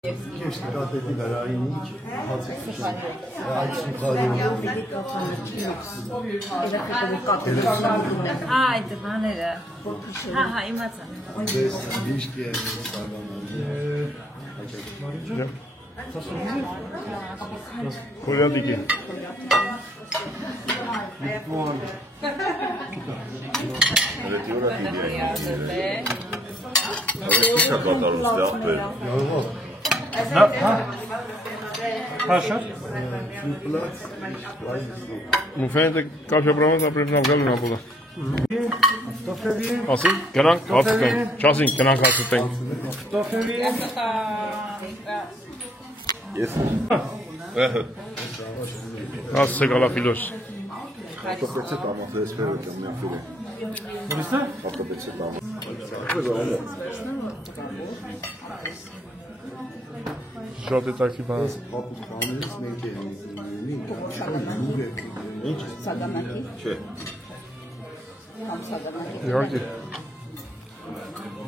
Կատետի վրային ինչ հացի այդ սուխարի այդ բաները հա իմացա դες դիշկի է Կորյատիկի Ну, фαίνεται κάποια πράγματα πρέπει να βγάλουν από εδώ. Ասի, գնանք հացտենք, չասին, գնանք հացտենք։ Ես Ասը գալապիլոս։ Автопեցը տամասես ֆերը ճամյան ֆերը։ Որիսա։ Автопեցը տամաս։ Շատ է տակի բան։ Ապուս բանից մեկ է լինի։ Ինչ։ Սադամակի։ Չէ։ Կամ սադամակի։ Իհարկե։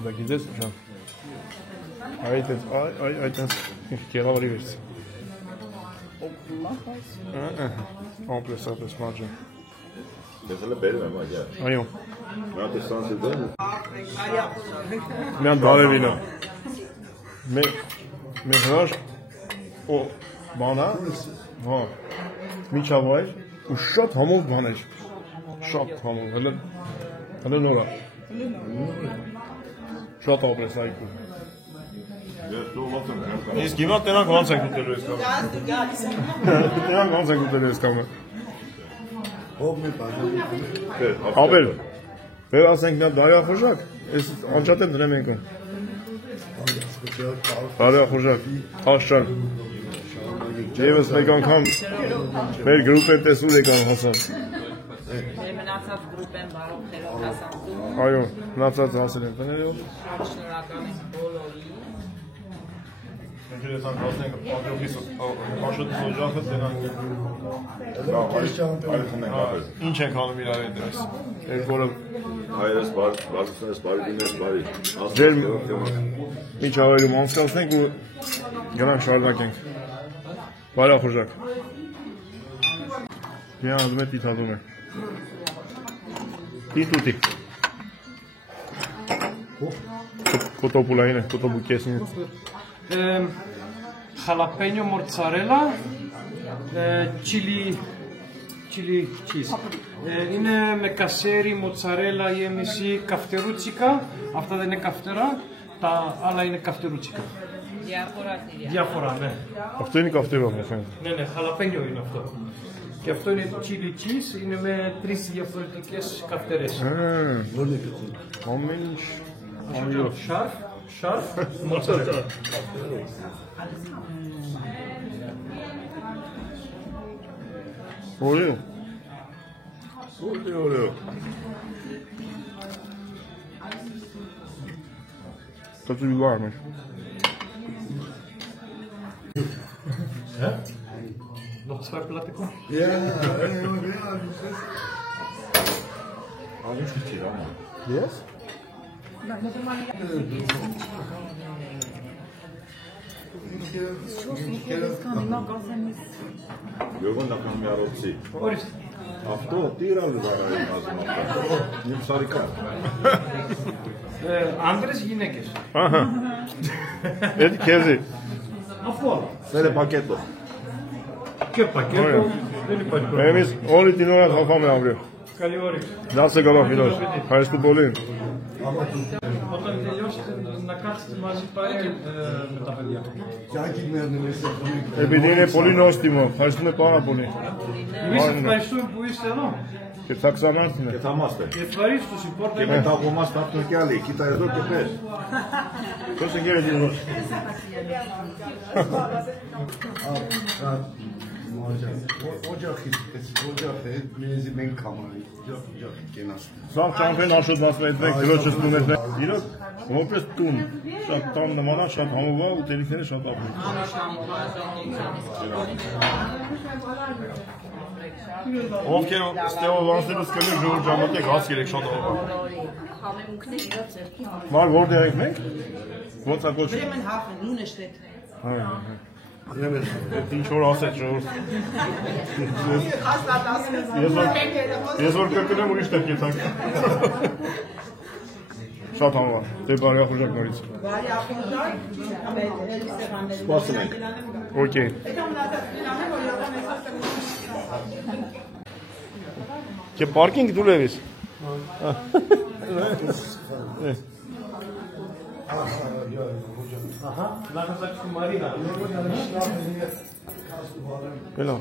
Դա գիտես շան։ Այդ գեղավարի վերց։ Ամպլեսապես մաջը։ Ես հələ բերում եմ այա։ Այո։ Նա տեսանց է դա։ Միան դարևինը։ Մեր հրաշ ու բանա, հա, միջավայր ու շատ համով բան էր, շատ համով, հələ նորա, շատ ապրես այգու։ Իսկ հիմա տենանք ոնց ենք ուտելու ես կամը։ Տենանք ոնց ենք ուտելու ես կամը։ Ով մի բաժան։ Ապեր, վեր ասենք նա դարյախոժակ, ես անջատեմ դրեմ ենքը։ Դարյախոժակ, աշճան։ Եվս մեկ անգամ մեր գրուպեն տեսուր եկան հասան։ մնացած գրուպ են բարով խելոք հասանցում Այո, մնացած հասել են տներով։ շնորհակալ ենք բոլորի Մենք երեսանք հասնենք ադրոքիս աշոտի սոջախը դենանք Ինչ ենք հանում իրար են դրես Երկորը Հայրս բարդությունս բարդինես բարի Ձեր միջավայրում անցկացնենք ու գնանք շարունակենք Բարախոժակ Միան ադում է պիտադում է Պիտուտի Կոտոպուլային է, կոտոպուկեսին Jalapeno mozzarella, chili cheese. Είναι με κασέρι, μοτσαρέλα, γέμιση, καυτερούτσικα. Αυτά δεν είναι καυτερά, τα άλλα είναι καυτερούτσικα. Διάφορα, ναι. Αυτό είναι καυτερό, μου φαίνεται. Ναι, χαλαπένιο είναι αυτό. Και αυτό είναι chili cheese, είναι με 3 διαφορετικές καυτερές. Şarf, mozzarella. Ωραίο. Πολύ ωραίο. Θα του λιγάρουμε. Nog 2 platten kom. Yes? Յոգոն նախամյարոցի Ορίστε. Αυτό τι ρόλο θα βάζουμε αυτό Νιψαρικά Άντρες, γυναίκες. Ահա. Էդ քեզի։ Αυτό. Φέρε πακέτο Και πακέτο. Δεν υπάρχει πρόβλημα. Εμείς όλη την ώρα θα φάμε αύριο. Καλή όρεξη. Να είσαι καλά φίλος. Ευχαριστώ πολύ. Όταν τελειώσετε να κάτσετε μαζί πάλι με τα παιδιά. Επειδή είναι πολύ νόστιμο. Ευχαριστούμε πάρα πολύ. Εμείς ευχαριστούμε που είστε εδώ. Και θα ξανάρθουμε. Και θα είμαστε Ευχαρίστως η πόρτα Και είναι. μετά από εμάς θα έρθουν κι άλλοι Κοίτα εδώ και πες Πώς είναι κύριε Γιώργος. Սաղ ճամփեն աշոտվածվեցնենք, դրոջս տունեցնենք, իրոք, որպես տուն, շատ տան նմանա, շատ համովա, ուտելիքները շատ ապրիկ։ Ովքեր ստեղովանսելուց կլի ժողոր ժամատեք, հաց երեք շատ ողվա։ Մար որտեղ եք մենք։ Ոնց է կոչվում։ Bremenhaven, Nunestedt. Ինչ որ ասեց ժողովուրդ։ Ես որ կրկնեմ ուրիշ տեղ կեցանք։ Շատ համար, դե բարի ախորժակ նորից։ Սպասում ենք։ Okay։ Che parking tu levis? Ահա, նախասակում Մարինա։ Hello.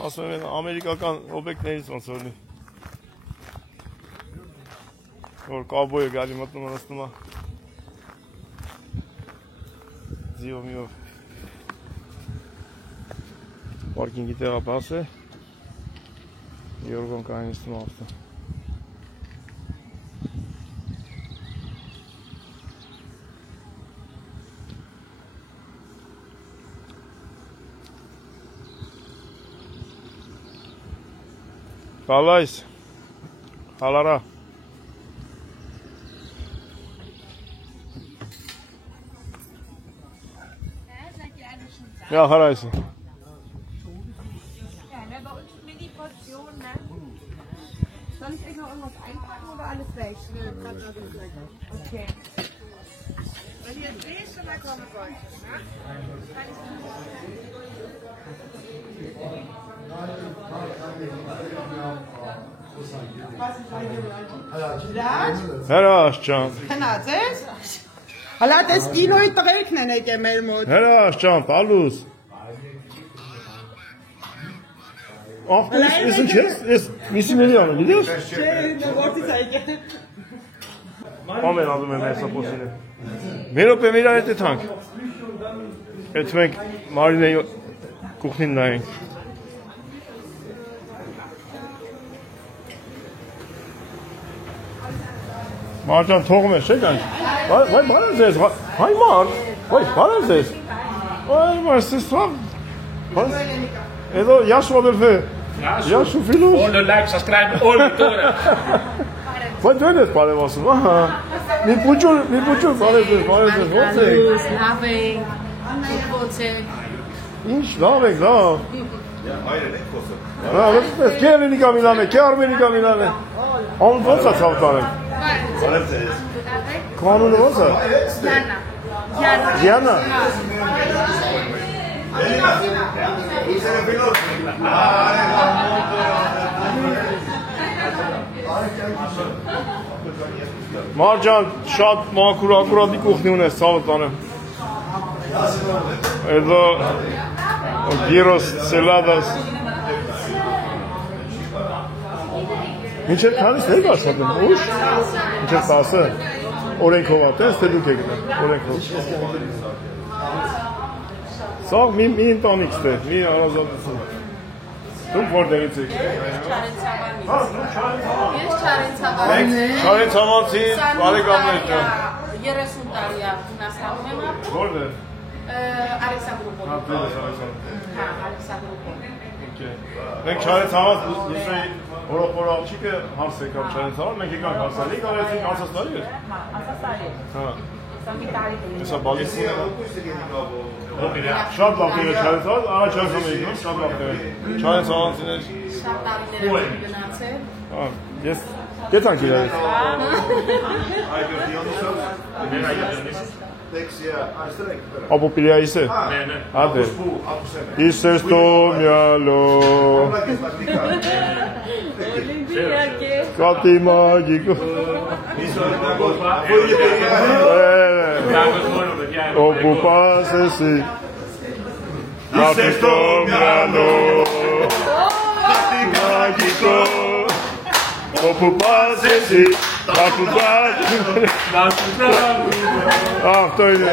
Ասում են ամերիկական օբյեկտներից ոնց որնի։ Որ կավբոյը գալի մտնում նստում է։ Ձիով միով։ Պարկինգի տեղը բաց է։ Եորգոն կային նստում ավտո։ Kalais, halara. Ja, Haraisi. Ja, ne, bei uns Mini-Portion, ne? Soll ich euch noch irgendwas einpacken oder alles weg? Nö, alles weg. Okay. Wenn ihr jetzt lest, dann kommen wir euch, ne? Հրաշճան։ Հնացես։ Հալա տես կինոյի տղերքն են եկել մեր մոտ։ Հրաշճան, պալուս։ Ախտես, ես ինչ ես, ես միսիների անում, գիտես։ Չէ, որտից է եկել։ Ամեն ադում եմ հեսա պոսին է։ Մեր ոպ եմ իրար հետ է թանք։ Էդ մենք մարինեի կուխնին նայենք։ Մարջան թողում ես, չէ կանք։ Վայ, բարև ձեզ, հայ մարդ, վայ, բարև ձեզ։ Վայ, մարդ, սեստվավ։ Εδώ, γεια σου αδελφέ. Γεια σου φίλους. Όλο like, subscribe, όλοι τώρα. Βայ, δεν είναι παρεμβάσου. Μη πουτσούν, παρέμβες, βότσεκ. Laving, Voce. Ինչ, լավ եք, լավ։ Հայրեն եք խոսը։ Լավ, կե էլենիկա միլան է, կե արմենիկա միլան է։ Անուն ոնց է ծավ տարեմ։ Բարև ձեզ։ Քո անունը ոնց է։ Դիանա։ Ուսերը պիլոտ։ Մարջան, շատ մաքուր ակուրատի կուխնի ունես, ցավը տանեմ։ Εδώ, ο γύρος της Ελλάδας. Մինչև քանից եք աշխատում, ուշ։ Մինչև 10-ը։ Օրենքով ատես, թե դուք եք դա, օրենքով։ Սաղ մի ընտանիքս է, մի հարազատություն։ Դուք որտեղից եք։ Ես Չարենցավանից։ Չարենցավանցի բարեկամներ ջան։ 30 տարի Աղնասանում եմ ապրում։ Որտեղ։ Ալեքսանդրոպոլ։ Հա, դու ես Ալեքսանդրոպոլ։ Հա, Ալեքսանդրոպոլ։ Okay. Մենք Չարենցավանց լուսեի օրոպորալչիկը հարս եկավ Չարենցավան, մենք եկանք հարսալի, կարեցինք հարսաստարի էր։ Հա, ասասարի։ Հա, Սամի տարի դեմ։ հեսա բալիսին է։ Շատ լավ տերը Չարենցավանց, առաջ անգամ էինք, շատ լավ տերը։ Չարենցավանցիներ։ Շատ տարիներ եմ գնացել։ Հա, ես կեցանք իրարից։ Ապոպիլիայիս է։ Ադե։ Իսեր στο μυαλό. Օլիմպիակե։ Κάτι μαγικό. Όπου πας εσύ. Κάτι στο μυαλό. Κάτι μαγικό. Όπου πας εσύ. Όπου πας. Αυτό είναι.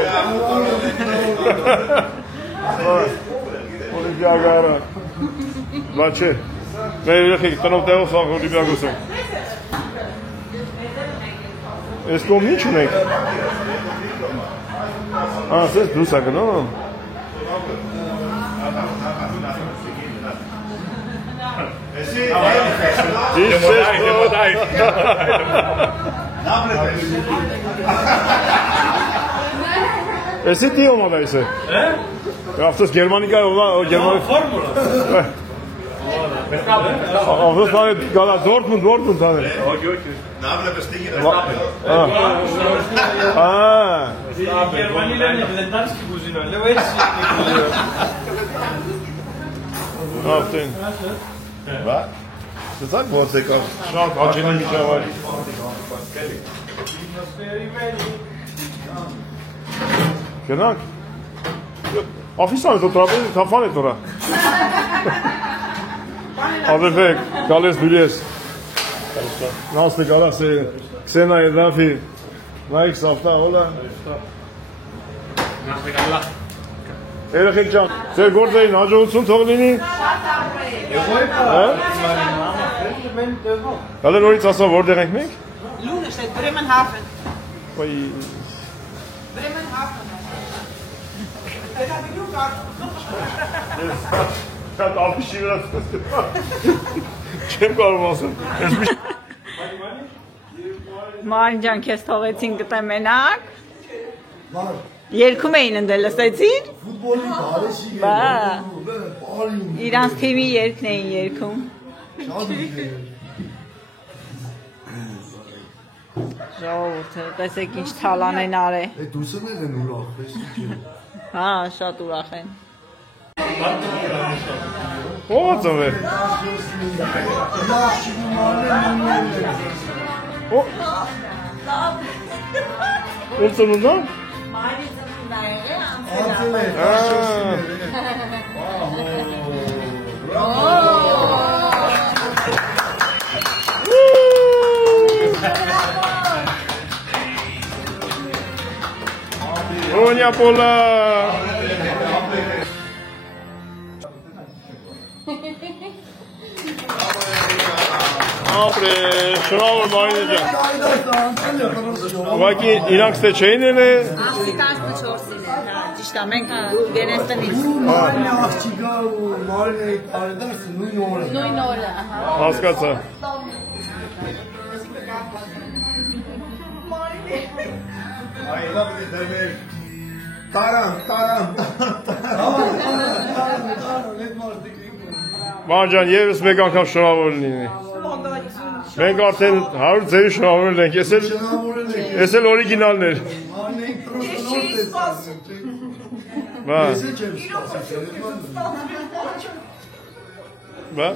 Ολυμπιακάρα. Բաչե։ Մեր երեխեք տնով տեղով սաղ Օլիմպիակոս են։ Ես կողմ ինչ ունենք։ Ասես դուս է գնում։ Esi ti olmadı ise. Haftas Germanika o Germanik. Haftas tane gala Dortmund tane. Germanilerle Lendarski kuzino. Lewis. Ne yaptın? Bak. Sıcak mı olacak? Şart acele bir şey var. Kenak. Afistan to trapezi tafane tora. Avefek, Gales Bilies. Nasıl galas Ksena Edafi. Naik safta ola. Erkekcan, sen gordeyin hacı olsun toğlini. Kader orayı tasa orada ekmek? Lune steht Bremenhaven. Vay. Bremenhaven. Den habe ich nur gar Kat 60 lira. Չեմ կարող ասեմ։ Մարին ջան, քեզ թողեցին գտե մենակ։ Երգում էին ընդել, լսեցին։ Ֆուտբոլի բարեշի է։ Բա։ Բարին։ Իրանց թիմի երգն էին երգում։ Շատ է։ Ժողովուրդը, տեսեք ինչ թալան են արել։ Է դուսներ են ուրախ, էսի։ Հա, շատ ուրախ են։ Ո՞ց է։ Ո՞ց է նո։ Մարի ծնունդա եղել, Onia Pola. Ապրե, շնորհավոր Մարինե ջան։ Ուղղակի իրանք ստե չէին ելե։ Աղջիկանց 4-ին են, հա, ճիշտ է, մենք գենես տնից։ Մարինե աղջիկա ու Մարինեի տարեդարձը նույն օրը։ Նույն օրը, ահա։ Հասկացա։ Ման ջան, եւս մեկ անգամ շնորհավոր լինի։ Մենք արդեն 100 ծերի շնորհավորել ենք, ես էլ օրիգինալն էր։ Մարինեի պրոստանոտ է սպասում։ Բա։ Ես չեմ սպասում։ Բա։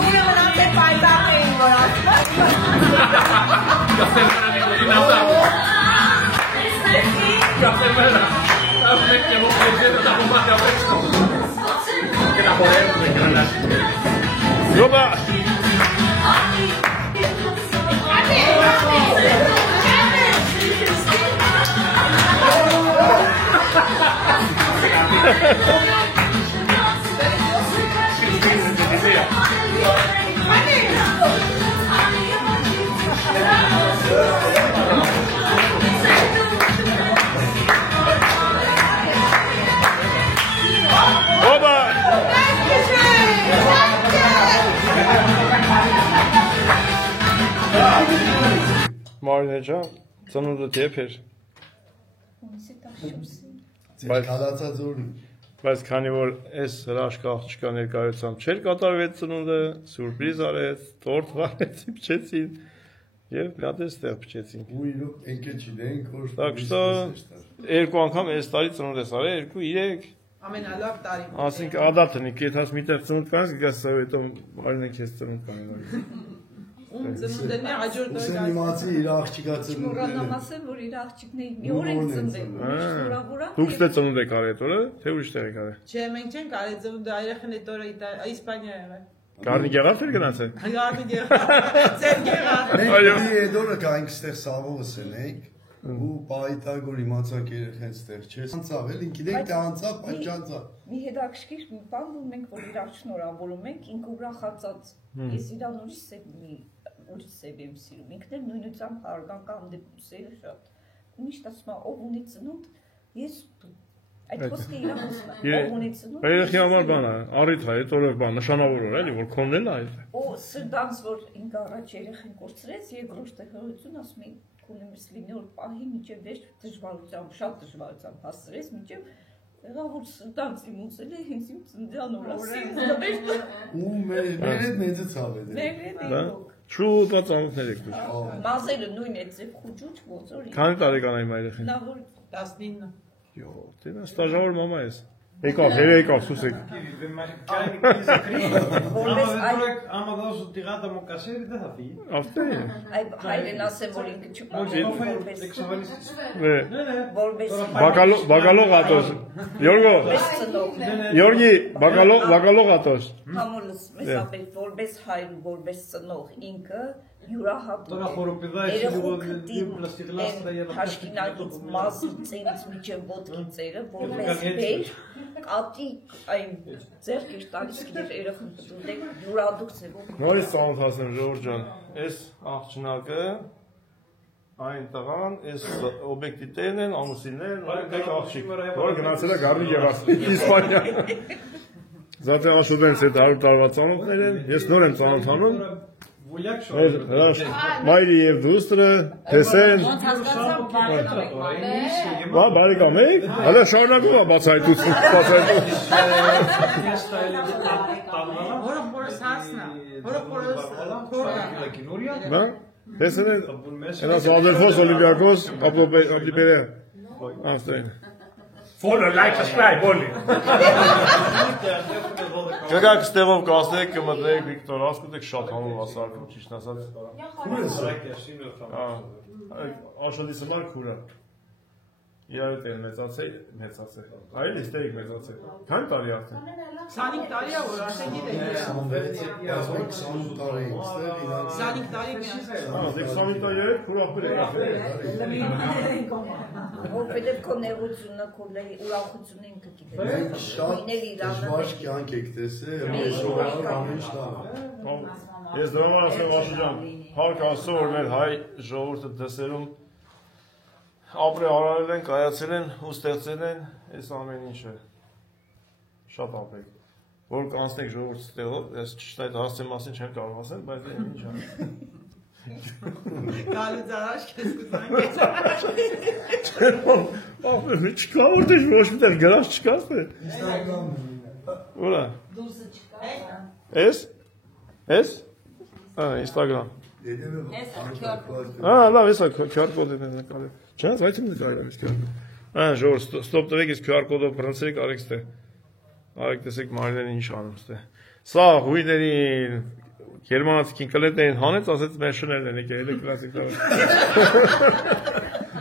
Դուրը մնաց է պայտաղ էին, որ ասված։ Yoba. Oba. Մարինե ջան, ծնունդդ երբ էր։ Ձեր կալացած օրն։ Բայց քանի որ այս հրաշք աղջկա ներկայությամբ չէր կատարվեց ծնունդը, սուրպրիզ արեց, տորտ վարեցի, փչեցին եւ մի հատ էստեղ փչեցին։ Ու իրոք ընկե չդենք որ։ Так что երկու անգամ այս տարի ծնունդ ես արել, 2-3 Ամենալավ տարի։ ասենք ադաթնի կեթաս միտեղ ծնունդ կանես գաս հետո արին են քեզ ծնունդ կանեն։ Ում ծնունդն է հաջորդ Ուսեն օրը։ իմացի իր աղջիկա ծնունդն է։ ասեմ, որ իր աղջիկների մի օր են ծնվել։ Դուք ստե ծնունդ եք արել այդ օրը, թե ուրիշ տեղ եք արել։ Չէ, մենք չենք արել ծնունդը, այրեխն այդ օրը Իսպանիա եղել։ Գարնի գեղարդ էր գնացել։ Հայարդի եղավ։ Ձեր եղավ։ Մենք այդ օրը գանք ստեղ սավովս ենք ու պայտագոր իմացակ երեխեն ստեղ չես անցավ էլ ինքիդենք թե անցավ պատճանցավ Մի հետաքրքիր մի բան, որ մենք որ իրար շնորհավորում ենք, ինքը ուրախացած։ Ես իրան ուրիշ սև եմ սիրում, ինքն էլ նույնությամբ հարգանք հանդեպ սերը շատ։ Միշտ ասում ով ունի ծնունդ, ես Այդ խոսքը իրան խոսում է։ Երեխի համար բան է, առիթ է, այդ օրը բան նշանավոր օր էլի, որ քոնն էլ է այդ։ Ու սրտանց որ ինք առաջ երեխին կորցրեց, երկրորդ տեղորություն ասում են կունիմս լինի որ պահի միջև վերջ դժվարությամբ, շատ դժվարությամբ հասցրեց միջև եղավ որ սրտանց իմուցել է հենց իմ ծննդյան օրը ու մեր հետ մեծը ցավ է դե։ Շուտ ծանոթներ եք դուք։ Մազերը նույն է ձև խուճուճ ոնց որ։ Քանի տարեկան է իմ երեխին։ Նա որ 19 Յո, դե նա ստաժավոր մամա ես։ Եկավ, հերը եկավ, սուսեք։ Ama daha sonra tirada mo kaseri de hafi. Ավտե։ այ հայրեն ասեմ որ ինքը Որպես Բակալող ատոս։ Յորգո։ Յորգի, բակալող ատոս։ Համոլս մեսապես որպես հայր որպես ծնող ինքը յուրահատուկ Τώρα χοροπηδάει λίγο δίπλα στη γλάστρα για να հաշկինագից մազի ծերից միջև ոտքի ծերը որպես բեր կատի այն ձեռք իր տալիս գիտեր երախն պտուտեք յուրահատուկ ձևով Նորից ծանոթացնեմ Ժորժ ջան։ Այս աղջնակը այն տղան, այս օբյեկտի տերն են, ամուսիններն, այդտեղ աղջիկ, որը գնացել է Գառնի Եղասպի, Իսպանիա։ Զատե Աշուբենց հետ 100 տարվա ծանոթներ են, ես նոր եմ ծանոթանում։ Մայրի և դուստրը, տեսեն։ Բարեկամ եք, հալա շարունակում է բացայտություն։ Տեսեն են, ένας ο αδελφός Ολυμπιακός από την Περαία. Αυτό είναι. Follow, like, subscribe όλοι. Կգաք ստեղով կասնեք, կմտնեք Վիկտոր, ասկուտեք շատ համով ասարկում, ճիշտ ասած։ Աշոտի սմար քուրը։ Իրարիտ են մեծացել։ Այլ իստերիկ մեծացել։ Քանի տարի արդեն։ 25 տարի է որ արդեն գիտեք։ 25 տարի։ 25 տարի։ 25 տարի է քուր ախպեր որովհետև քո նեղությունը քո ուրախությունը ինքը գիտես Շատ դժվար կյանք եք տեսել, ես ուրախ ամեն ինչ տանը։ Ես դրամար ասեմ Աշո ջան, հարկ Աստծո որ մեր հայ ժողովուրդը դսերում ապրե արարել են, կայացել են ու ստեղծել են, այս ամեն ինչը շատ ապրեք։ Որ կանցնեք ժողովուրդ ստեղով, ես ճիշտ այդ հասցի մասին չեմ կարող ասել, բայց դա ինչ է։ Գալուց առաջ քեզ Ապրեմ, չկա որտեղ ոչ միտեղ գրած չկաս թե։ Ուրա։ Էս։ Instagram։ Լավ, էսա QR կոդն է նկարել։ Չնայած այդ իմ նկարել եմ QR։ Ժողովուրդ, ստոպ տվեք, ես QR կոդով բռնցրեք, արեք ստե։ Արեք տեսեք մարիներն ինչ անում ստե։ Սա հույների Գերմանացի կինկլետային հանեց, ասեց մեր շներն են եկել, ելեք կլասիկ տարը։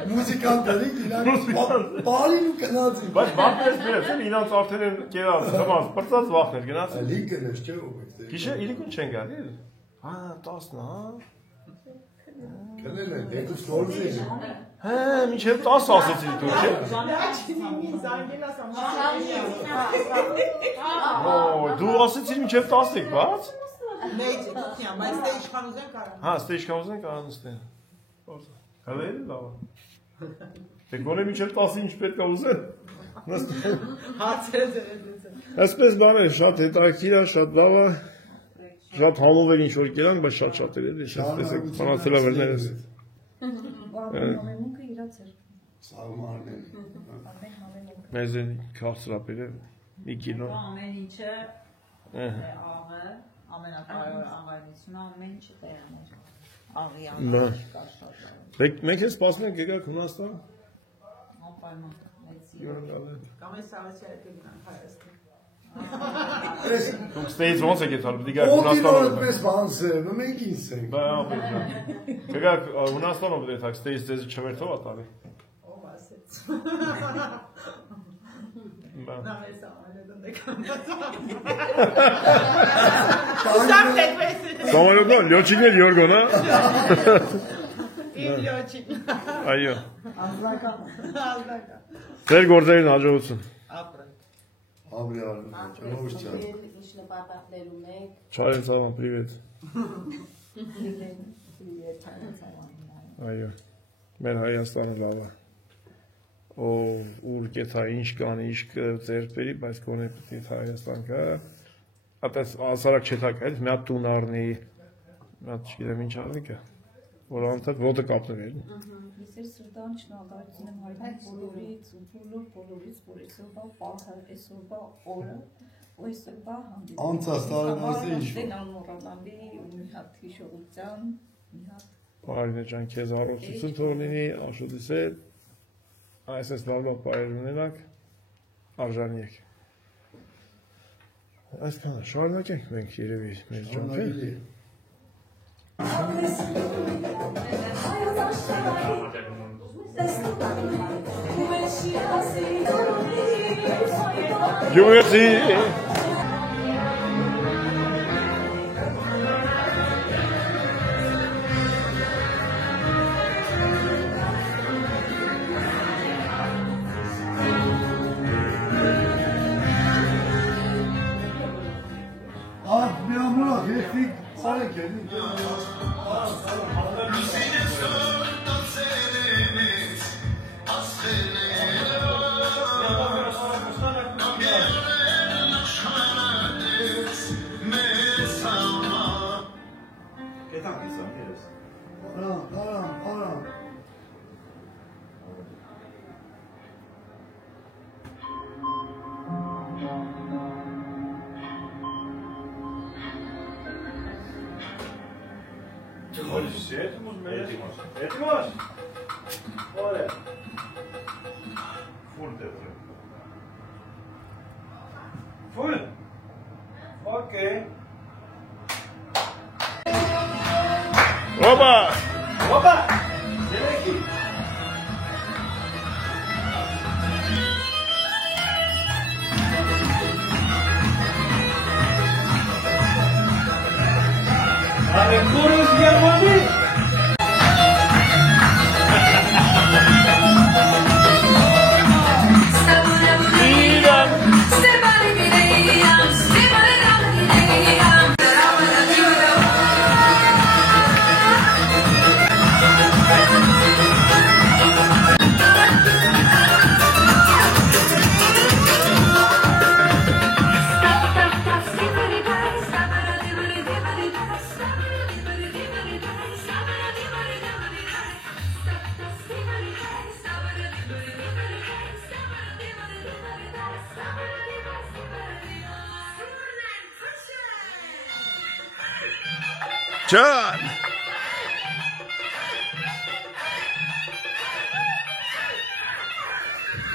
Մուզիկանտներին իրանք բարին ու կնացին։ Բայց վախներ բերեց, իրանց արդեն են կերած, խմած, պրծած վախներ, գնացին։ Լինկն ես չէ ով եք։ Գիշեր իրիկուն չեն գալի։ 10-ն, հա։ Կնել են, դեկուս կորձ են։ Հե, մինչև 10 ասեցին դու, չէ։ Դու ասեցիր մինչև 10 եք, բաց։ Մեծ քիա, բայց դե իշխանության կարա։ Հա, ստե իշխանության կարան նստեն։ Հələ էլ լավ։ Դե գոնե մինչև 10-ը ինչ պետք է ուզեն։ Նստեն։ Հարցերը ձերեցին։ Այսպես բան է, շատ հետաքրքիր է, շատ լավ է։ Շատ համով են ինչ որ կերան, բայց շատ էր էլի, շատ տեսեք, մնացել է վերներս։ Ամենունքը իրաց էր Սաղմարն են։ Մեզ են քաղցրապեր է, մի կիլո։ Ամեն ինչը աղը, ամենակարևոր աղայնությունը ամեն ինչը տեղներ։ Աղյանը կա շատ։ Մենք են սպասում ենք եկակ Հունաստան։ Անպայման մեծի։ Կամ այս սավացիա եկել գնանք Հայաստան։ Դուք ստեից ոնց եք եթալ, պիտի գաք Ոգին Հունաստանով։ այդպես բանսը, մենք ինձ ենք։ Բա, կգաք Հունաստանով դե թակ ստեից ձեզ չվերթով ատալի։ Ով ասեց։ Բա։ Նա մեզ ամենը դնդեկան։ Սամարյոկան, լյոչիկներ Յորգոն, հա։ Իմ լյոչիկ։ Այո։ Ազնական։ Ձեր գործերին հաջողություն։ Ապրեն։ Ապրեն, ճանոց չա։ Ինչ նպատակներ ունեք։ Չարեն Սավան, պրիվետ։ Այո։ Մեր Հայաստանը լավ է։ ուր կեթա ինչ կան, ինչ կձերբերի, բայց կոնե պտի Հայաստան կա, ատես ասարակ չետակ այդ, մի հատ տուն առնի, մի հատ չգիտեմ ինչ առնի կա, որ անթատ ոտը կապնվի։ Ես էր սրտան շնորհակալություն եմ հայտնում բոլորից, որ այսօրվա պահը, այսօրվա օրը, ու այսօրվա հանդիպումը։ Անցած տարեների ինչ։ Դեն անմոռանալի ու մի հատ հիշողության, մի հատ։ Բարինե ջան, քեզ առողջություն թող լինի, Աշոտիս հետ, այսպես լավ պայեր ունենանք, արժանի եք։ Այսքանը շարունակենք մենք երևի մեր ջանքը։ Ջուրեցի։ Full? Okay. Opa! Opa! Seleki. Aventuras Germany. Ջան։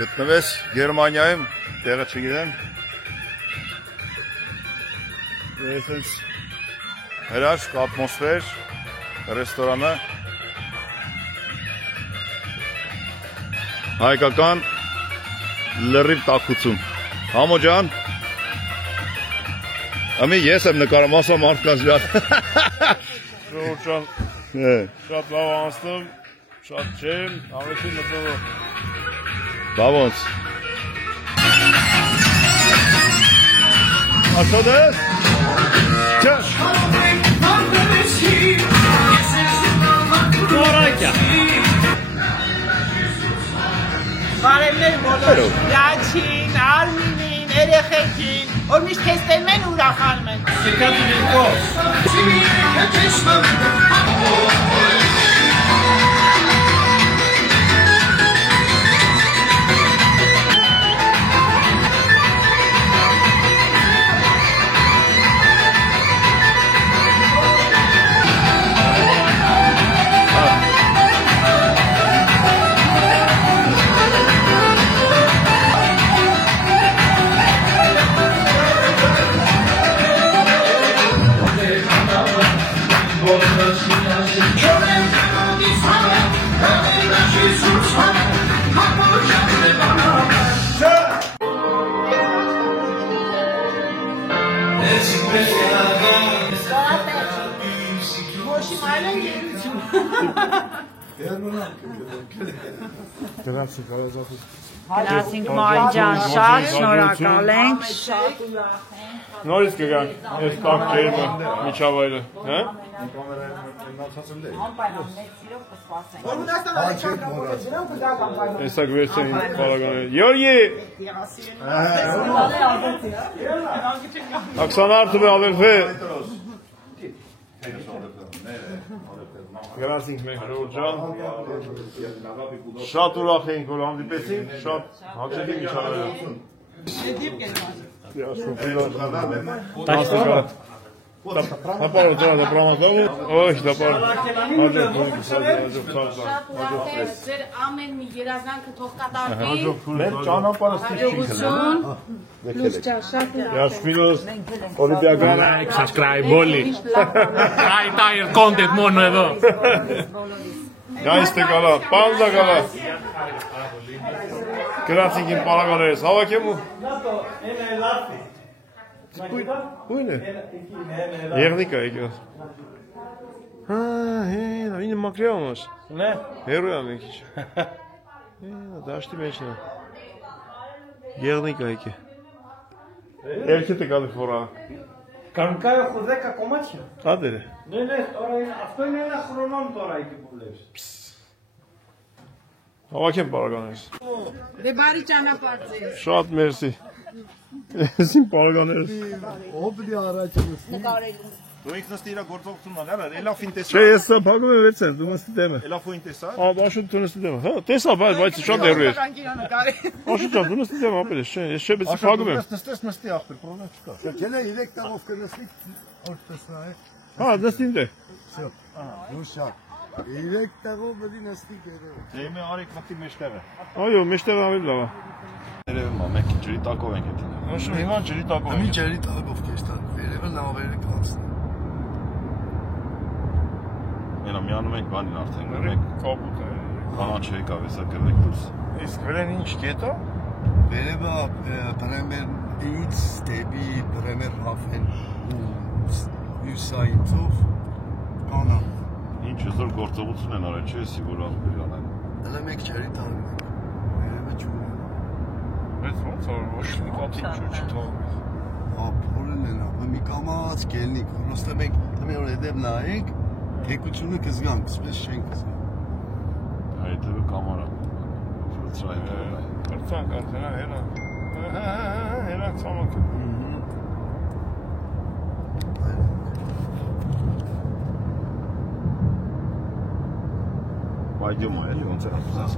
Գտնվես Գերմանիայում, տեղը չգիտեմ։ Այսպես հրաշք ատմոսֆեր, ռեստորանը։ Հայկական լրիվ տաքություն։ Համո ջան։ Ամի ես եմ նկարում, ասա մարդկանց ջան։ Շուրջան, շատ լավ անցնում, շատ չեմ, ամեսին մտնում։ Բավ ոնց։ Աշոտես։ Չաշ։ Նորակյա։ Բարևներ բոլոր Լաչին, Արմինին, երեխեքին, որ միշտ քեզ տենում են ուրախանում են։ Եկած ունենքով։ Գնացինք հարազատը։ Գնացինք Մարի ջան, շատ շնորհակալ ենք։ Նորից կգանք, այս տակ ջերմը, միջավայրը, հա? Հեսա գվերցեն պարագաները։ Յորգի! Ակսանարտը ավելվե։ Գնացինք մենք Ժողովուրդ ջան, շատ ուրախ ենք, որ հանդիպեցինք, շատ հաճելի միջավայր է։ Напару да промазал. Ой, да пар. Ձեր ամեն մի երազանքը թող կատարվի։ Մեր ճանապարհը Հաջողություն։ Яшмилос Олимпիական Subscribe Bolly. Ai tire content more nuevo. Գայստե գալա, պանձա գալա։ Գրացինք իմ պարագաներս, հավաքեմ ու։ Ույն է։ Եղնիկա եկես։ Հա, հենա, ինը մակրյա ունաս։ Նե։ Հերու եմ եկիչ։ Հենա, դաշտի մեջն է։ Եղնիկա եկե։ Երկիտ է գալի խորա։ Կանկայը խուզեկա կոմաչի։ Ադեր է։ Նե, օրային, ավտոյնենա խրոնոն տորայ կպուլես։ Հավաքեմ պարագաներս։ Դե բարի ճանապարհ ձեզ։ Շատ մերսի։ Ես իմ պարագաներս։ Օբլի առաջինս։ Դու ինքնս իրա գործողությունն ալ, էլա ֆին տեսա։ Չէ, ես սա փակում եմ վերցեն, դու մստի դեմը։ Էլա ֆին տեսա։ Ա, բաշուտ դու նստի դեմը։ Հա, տեսա, բայց շատ հեռու է։ Բաշուտ ջան, դու նստի դեմը ապել ես, չէ, ես չէ, բեցի փակում եմ։ Նստես նստի ախպեր, պրոբլեմ չկա։ Գելա 3 տաղով կնստի որ տեսնա է։ Հա, նստին դե։ Всё։ Դու շատ։ 3 տաղով բդի նստի գերե։ Դե մի արեք մտի մեջտեղը։ Այո, մեջտեղ ավելի լավ է։ Երևում է, մենք ջրի տակով ենք էդի։ Աշու հիմա ջրի տակով Մի ենք։ ջերի տաղով կեստան։ Երևը նավերը կացնի։ Մենա միանում ենք բանին արդեն գրենք։ Կապուտ է։ Կանաչ եկավ, հեսա գրենք դուրս։ Իսկ վրեն ինչ կետ է։ Վերևը Բրեմերից դեպի Բրեմեր հաֆեն Յուսայինցով կանա։ Ինչ հզոր գործողություն են արել, չէ՞ էսի որ ախպեր անեն։ Հələ մեկ ջերի տաղում ենք։ Վերևը ջուրը։ Բայց ոնց է ոչ նկատի ջուր չթողում։ Ապորն են, մի կամած կելնիկ, պրոստը մենք դեմի որ հետև նայենք, թեկությունը կզգանք, սպես չենք զգանք։ Հետևը կամարա։ Ֆրծրայ։ Կրծանք արդեն հենա։ Հենա ցամաք։ Պայդյում է, էլի ոնց է ասած։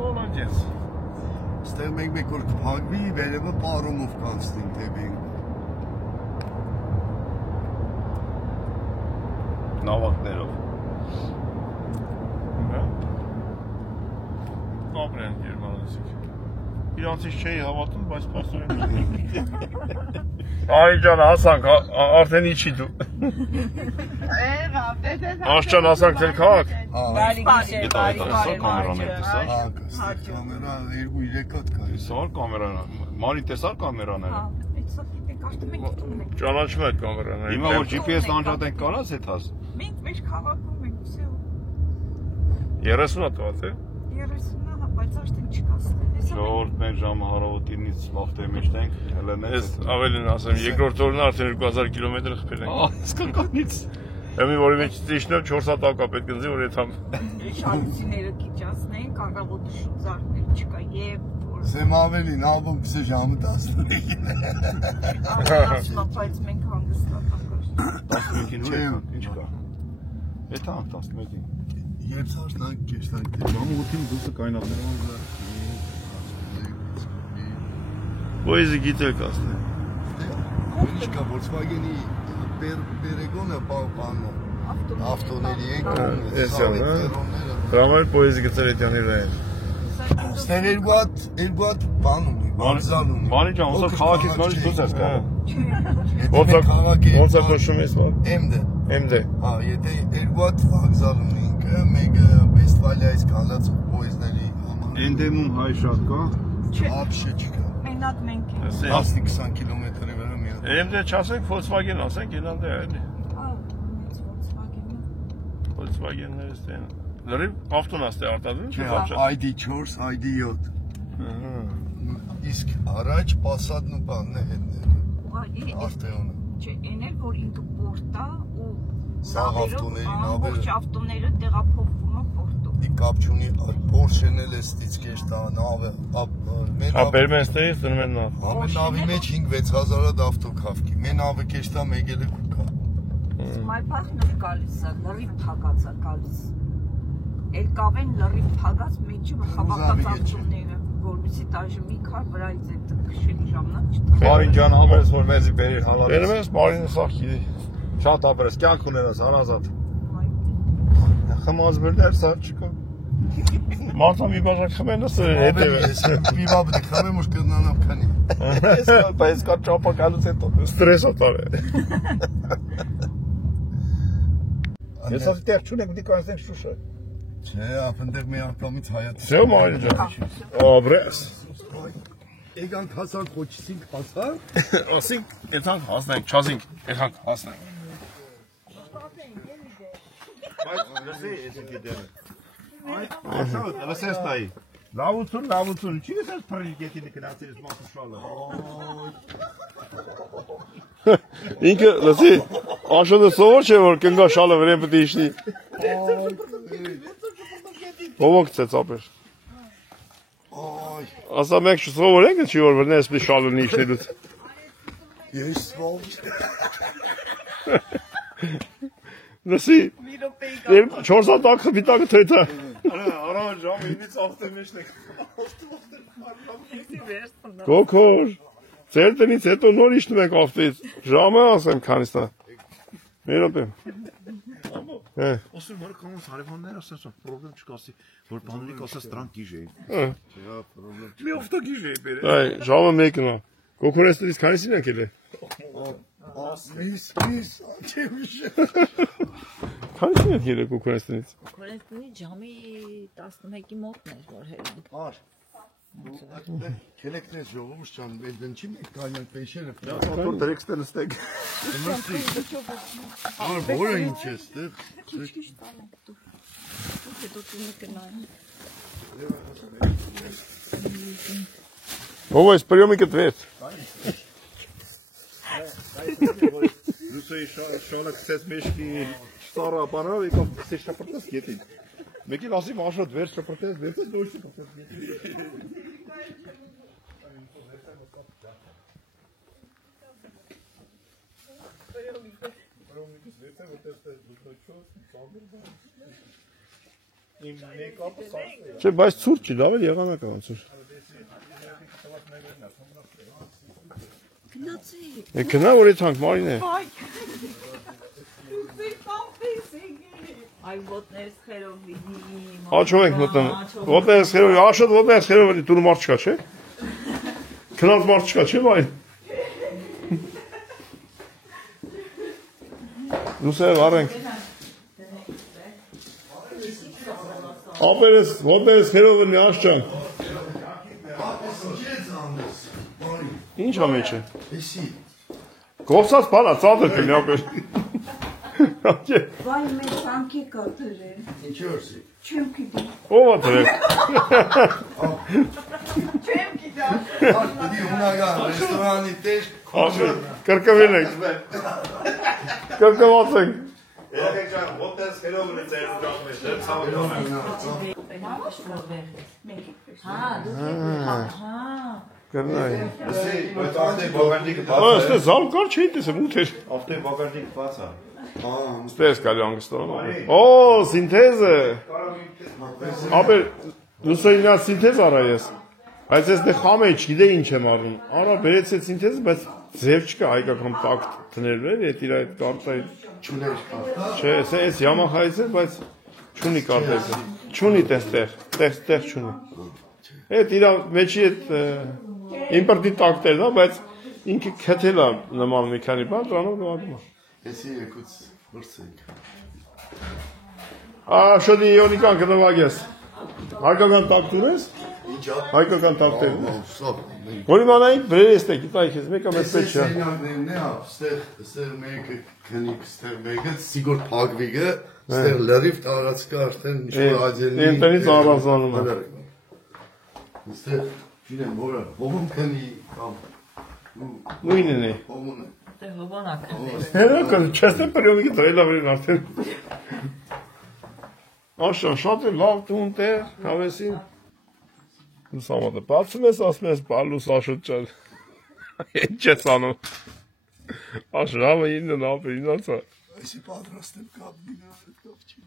Մոլոդես։ Ստեղ մենք մեկ որ կփակվի, վերևը պարումով կանցնենք դեպի։ Նավակներով։ Ապրեն գերմանացիք։ Իրանցից չէի հավատում, բայց պաստորեն։ Այ ջան, հասանք, արդեն իջի դու։ Աշճան հասանք թել քաղաք։ Բարի գիշեր, բարի Կամերան է տեսա։ Կամերա 2-3 հատ կա։ Սար կամերան։ Մարի տեսար կամերաները։ Ճանաչում է այդ կամերաները։ Հիմա որ GPS անջատենք կարաս հետ հաս։ Մենք մեր քաղաքում ենք, всё։ 30 հատ է։ 30-ը, բայց արդեն չկասնեն։ Ժողովուրդ մեր ժամը հարավոտինից վախտե մեջտ ենք, հələ Ես ավելին ասեմ, երկրորդ օրն արդեն 2000 կիլոմետր խփել ենք։ Իսկականից։ Եմի որի մեջ դիշնեմ 4 հատ ակա պետք է դզի որ եթամ։ Շալուցիները քիչացնենք, առավոտը շուտ զարթնել չկա եւ Սեմ ավելին, ալբոմ պսե ժամը 11-ին։ բայց մենք հանգստացանք։ 11-ին ինչ կա։ Էդ է 11-ին։ Երբ սարտնանք կեշտանք դե։ Ժամը 8-ին դուսը կայնատներ։ Ոյզի գիտել կասնե։ Ինչ կա Volkswagen-ի Բերեգոնը բանը ավտոների են Դրամայր պոեզի գծեր էտյանի վրայեն։ Ստեղ երկու հատ բան ունի, վանզալ ունի։ Մարի ջան, ոնց քաղաքից նորից դուրս ես գալու։ Ոնց է կոչվում ես բան։ MD։ Հա, եթե երկու հատ վանզալ ունի ինքը, մեկը Վեստֆալիայից գալած պոեզների համար։ Էնդեմում հայ շատ կա։ Ապշե չկա։ Մենակ մենք ենք։ 10-20 կիլոմետրի վրա մի հատ։ MD չասենք Volkswagen ասենք, ենալ դե այլի։ Volkswagen-ները ստեն։ Լրիվ ավտոն աստ է արտադրում, Չէ, ID4, ID7։ Իսկ առաջ Passat-ն ու բանն է հետները։ Արտեոնը։ Չէ, այն էլ որ ինքը պորտա ու Սաղ ավտոների նավերը։ Ողջ ավտոները տեղափոխվում է պորտով։ Դի կապ չունի, Porsche-ն էլ է ստից կեշ տա նավը։ Հա, բերում են ստեից, դնում են նավ։ Ամեն նավի մեջ 5-6 հազար ավտո կավքի։ Մեն նավը կեշ տա մեկ էլ է կուկա։ Մայ փախն է գալիս, լրիվ թագած է գալիս։ Էլ կավեն լրիվ թագած մեջը խաբակած ավտոները, որպեսզի տաժը մի քար վրայից է քշելի ժամանակ չթա։ Բարին ջան, ամերս որ մեզի բերի հալալ։ Բերում ես բարին սախ գիտի։ Շատ ապրես, կյանք ունենաս, հարազատ։ Խմած բերդեր սա չկա։ Մարդա մի բաժակ խմեն ասել հետևը։ Ես մի բաբը դի խմեմ ուշ կնանամ քանի։ Բայց կա ճապակալուց հետո ստրես է տարել։ Ես ասի տեղ չունենք, դի կանցնենք Շուշը։ Չէ, ապնդեղ մի անգամից հայաց։ Всё, Մարին ջան։ Օբրես։ Եկանք հասանք խոչիսինք հասանք։ Ասինք, եթանք հասնենք, չազինք, եթանք հասնենք։ Բայց լսի, ես գիտեմ։ Աշոտ, լսես տայի։ Լավություն, չի ես փրիլ գետի դկնացես մասուշալը։ Ինքը, լսի, Աշոտը սովոր չէ, որ կնգա շալը վրեն պետք է իշնի։ Ովոք ծեծապեր։ Ասա մենք սովոր ենք, չի որ վրեն էսպի շալը նիշնելուց։ Ես սովոր։ Լսի, 4 հատ ակը պիտակը թույթա։ Արա ժամ 9-ից ավտոյի մեջն եք։ Կոքոր, ծեր տնից հետո նոր իշնում ենք ավտոյից, ժամը ասեմ քանիստա։ Մեր ոպեմ։ Osur var kanun sarıfanlar asasın. Problem çıkarsa. Var panelik asas drank giyeceğim. Ya problem. Bir hafta giyeceğim beri. Ay, java mekina. Kokoresteriz kanisini akele. Mis. Çemiş. Kanisini akele kokoresteriz. Kokoresteriz camı 11-ի մոտն էր որ հերենք։ Var. Keleknes yolumuş can benden kim kaynak peşere. Ya motor direksten istek. Var bora inçestir. Քիչ տանենք դու։ Հետո դու կնայես։ Ո՞վ է պրյոմիկը դվեց։ Լուսեի շալը կսես մեջքի շտարա բանավ եկավ կսես շապրտես գետին։ Մեկին ասի մաշոտ վեր շապրտես, վերցես դոշ շապրտես գետին։ Չէ, բայց ցուրտ չի, լավ է եղանակ ա ցուրտ։ Գնացի։ Գնա որ իթանք մարին է։ Այ ոտներս խերով վիդի։ Աչում ենք մտնում։ Ոտներս խերով, աշոտ ոտներս խերով դու մարդ չկա, չէ։ Քնած մարդ չկա, չէ՞ վայ։ Դուսեր արենք։ Ապերես, ոտներս խերով նի աշճան։ Ինչ ա մեջ է։ Էսի։ Գողցած բանա, ծադր կնի ապեր։ Վայ մեր սանքի կատերը։ Ինչ որսի։ Չեմ գիտի։ Ո՞վ ա դրեք։ Չեմ գիտի։ Դի ունագան ռեստորանի տեշ Կրկվին ենք։ Կրկված ենք։ Երեք ջան, ոտես խերով ունի ծեր դրամը, դե ցավոն։ Հա, դու հա։ Կրնայի։ Լսի, բայց ավտոյի բագաժնիկը բաց է։ Ոստե զալ կար չի տեսեմ ու թեր։ Ավտոյի բագաժնիկը բաց է։ Ստես կալի անգստորում։ Օ, սինթեզը։ Ապեր, լուսայինա սինթեզ արա ես։ Բայց ես դե խամ է, չգիտե ինչ եմ արում։ Արա բերեց այդ սինթեզը, բայց ձև չկա հայկական տակ թներն էր, այդ իր այդ կարտայի չուներ կարտա։ Չէ, այս Yamaha-ից է, բայց չունի կարտեզը։ Չունի տեղ չունի։ Այդ իր մեջի այդ իմպորտի տակտերն է, բայց ինքը քթել է նման մի քանի բան, դրանով նվագում է։ Էսի եկուց վրցենք։ Շոդի իոնիկան կնվագես։ Հայկական տակտուր ես։ Ինչա։ Հայկական տակտեր։ Սա։ Որի մանային բրեր ես տեք, տայք ես, մեկը մեծ պետք չէ։ Սենյակներն է, ստեղ մեկը քնիկ, ստեղ մեկը սիգուր փակվիգը, Ստեղ լրիվ տարածքը արդեն ինչ-որ աջելի... Ինտերից առազանում է։ Ստեղ, իրեն որը, հովում կնի կամ... Նույնն է։ Հովում է։ Դե հովանակ է։ Հերոք, չես է պրյոմիկի դրելավրին արդեն։ Աշան, շատ է լավ տուն տեղ, հավեսին։ Սամատը բացում ես, ասում ես, բալուս աշոտ ճար։ Ինչ ես անում։ Աշրամը ինը նապ է, ինացա։ Այսի պատրաստ եմ կապնի նարետով չի։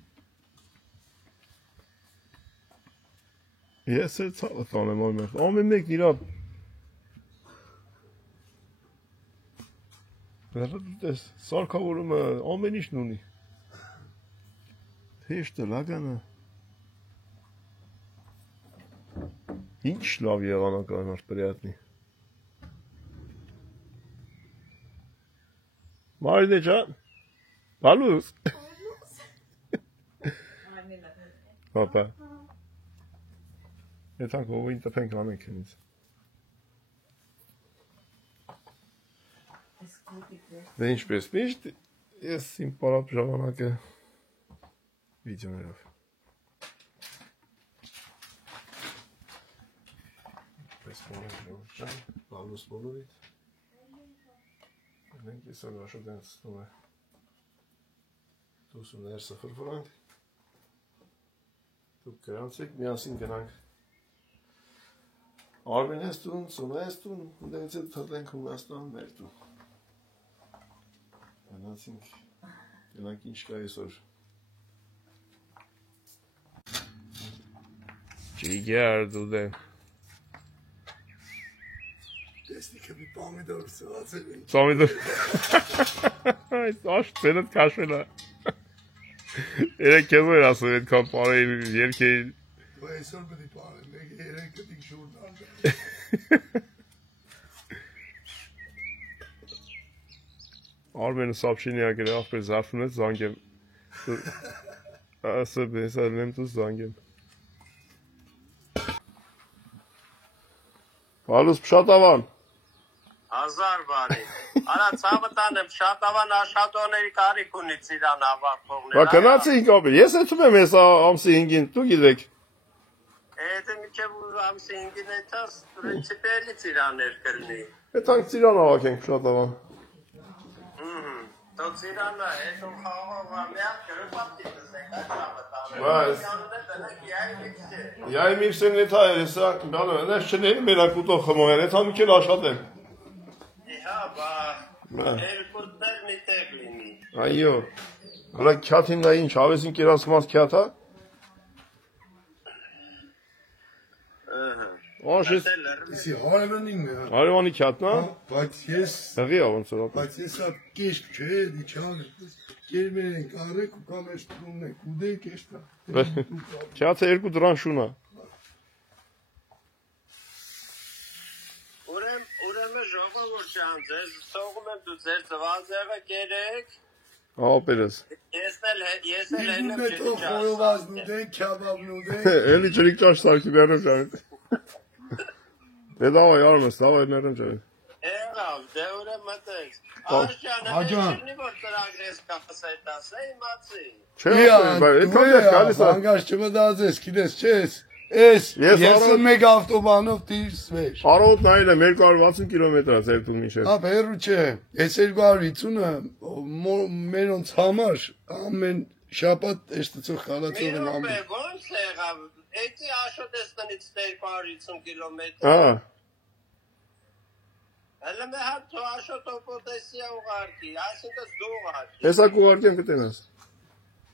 Ես է ծալը տանեմ այմեղ, ամեն մեկ իրա։ Դες, սարքավորումը ամեն իշն ունի։ Հեշտը լագանը։ Ինչ լավ եղանական արպրյատնի։ Մարինե ճան, բալուս։ Հապա։ Եթանք հովին տպենք ամենք ենից։ Դե ինչպես միշտ, ես իմ պարապ ժամանակը վիդեոներով։ Պես մոնենք ճան, բալուս բոլորիտ։ Մենք ես որ աշոտ են ստում է 0 ֆրանկ։ Դուք գրանցեք, միասին գնանք Արմեն ես տուն, Սոնա ես տուն, ընդեղից հետ թրտենք Հունաստան մեր տուն։ Գնացինք, գնանք ինչ կա այսօր։ Ճիգար դուդեմ։ Տեսնիքը մի պամիդոր սղացել են։ Պամիդոր։ Այս աշ ծենըտ կաշվել է։ Երեք կեզ էր ասում էդ կան պարեին, երկեին։ Ու այսօր բդի պարեն, մեկ երեք կտիկ շուրդան։ Արմենը սապշինի ագր է աղբեր զարդուն էտ զանգեմ։ Ասը բեսա լեմ տուս զանգեմ։ Բալուս պշատավան։ 1000 բարի։ Արա ցավը տանեմ շատավան աշխատողների կարիք ունի ծիրան ավարտողներ։ Բա գնացինք ապի, ես էթում եմ ես ամսի 5-ին, դու գիտեք։ Եթե միջև ամսի 5-ին էթաս պրինցիպելի ծիրաներ կլնի։ Էթանք ծիրան ավակ ենք պշատավան։ Դո ծիրանը հետո խաղաղվա միակ գրպապտի դսենք այդ ցավը տանեմ։ Yay mixin ne tayar esa, bana ne şene merak uto xmoyan, eta mikil aşadım. Ha ba. Elkurtlar miteglini. Ayyo. Ala kyatin da inç, avesin kirasmaz kyata. Oşis. Ისი հարևանին է։ Արևանի քյատնա։ Բայց ես Հղի ոնց որ։ բայց ես հա կիշք չէ, իջան։ Գերմեր ենք արեք ու կամ էս տունն եք, ուդեք էստա։ Քյաթը 2 դրան շունա։ Ուրեմն ժողովուրդ ջան, ձեզ թողում եմ դու ձեր ծվազեղը կերեք։ Ապերես։ Ես էլ եմ Դու խորովազն ուդեք, քյաբաբն ուդեք։ Էլի ջրիկ ճաշ սարքի բերեմ ջան։ Դե դավայ արմես, դավայ ներեմ ջան։ Եղավ, դե ուրեմն մտեք։ Աշջան, որ ծրագրես կասետաս, իմացի։ Չէ, այդքան է գալիս է։ Անգաշ չմտածես, գիտես, չես։ Ես մեկ ավտոբանով դիրսվեր։ Արոտ նայել եմ 260 կիլոմետր է ձեր տուն միշտ։ Հա, հեռու չէ։ Այս 250-ը մերոնց համար ամեն շաբաթ էստացող խալացող են ամեն։ Ոնց եղավ։ Էդի աշոտեստնից 250 կիլոմետր։ Հա։ Հələ մե հատ թո աշոտոպոտեսիա ուղարկի, այսինքն դու ուղարկի։ Հեսա կուղարկեմ կտենաս։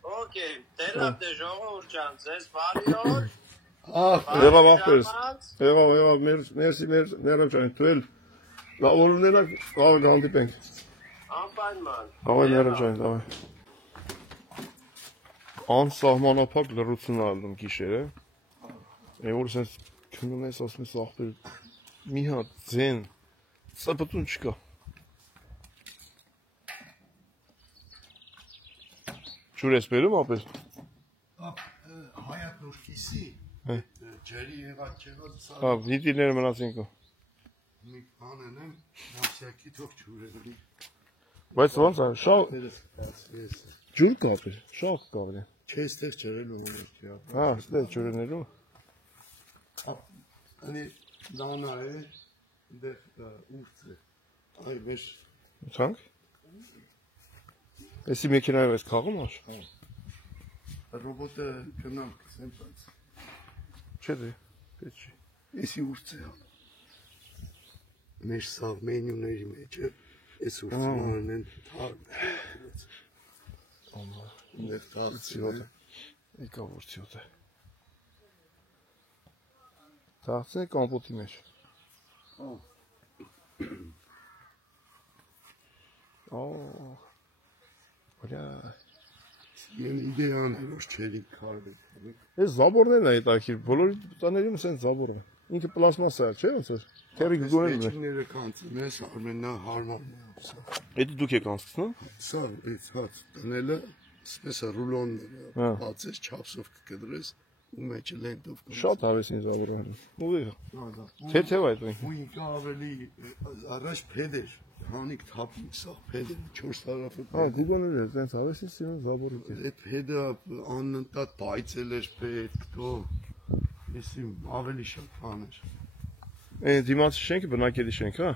Okay, դերավ դե ժողովուրդ ջան, ձեզ բարի օր։ Եղավ ախպերս։ Եղավ, մերսի ներեմ ջան, դու էլ լավ ունենանք, լավ հանդիպենք։ Անպայման։ Давай ներեմ ջան, давай։ Անսահմանափակ լռություն ալնում գիշերը։ Որ sense քնում ես ասում ես ախպեր մի հատ ձեն սապտուն չկա։ Ջուր ես բերում ապեր։ Հայատ նուրքիսի ջերի եղած չեղած սա։ Հա, վիտիները մնացին կո։ Մի բան եմ, նավսյակի թող ջուրերի։ Բայց ոնց է, շա։ ջուր կապել, շատ կապել։ Չէ, այստեղ ջրելու է։ Հա, այստեղ ջրենելու։ Անի դանա է, դեղ ուրց է։ Այ վեր։ Ցանկ։ Էսի մեքենայով ես քաղում աշ։ Ռոբոտը կնամ կսեմ բայց։ Չէ դե, պետք չի։ Էսի ուրց է։ Մեր սաղ մենյուների մեջ է, այս ուրցմանն են թարմ։ Դեղ թաղցիոտ է։ Եկա ուրցիոտ է։ Թաղցին է կամպոտի մեջ։ Որա։ Են իդեան է, ոչ չերի քարվի։ Այս զաբորներն է հետաքրիր, բոլորի տաներում սենց զաբոր է։ Ինքը պլաստմասա է, չէ՞ ոնց է։ Թերիկ գոնել է։ Մեջները կանցն ես, Արմենա հարմարն է։ Էդի դուք եք անցնո։ Սա այս հաց տնելը, սպես է ռուլոնները, բացես չափսով կկդրես ու մեջը լենտով կոնց։ Շատ հավես ինձ զաբորը։ Ուղիղ։ Թեթև այդ ինքը։ Ու ինքը ավելի առաջ փեդեր, հանիկ թափին սա փեդեր 4 տարով։ Հա, դիգոներ է, տենց հավես ինձ զաբորը։ Այդ փեդը անընդհատ պայծել էր պետք, թո էսի ավելի շատ բան էր։ Այն դիմացի շենքը բնակելի շենք, հա։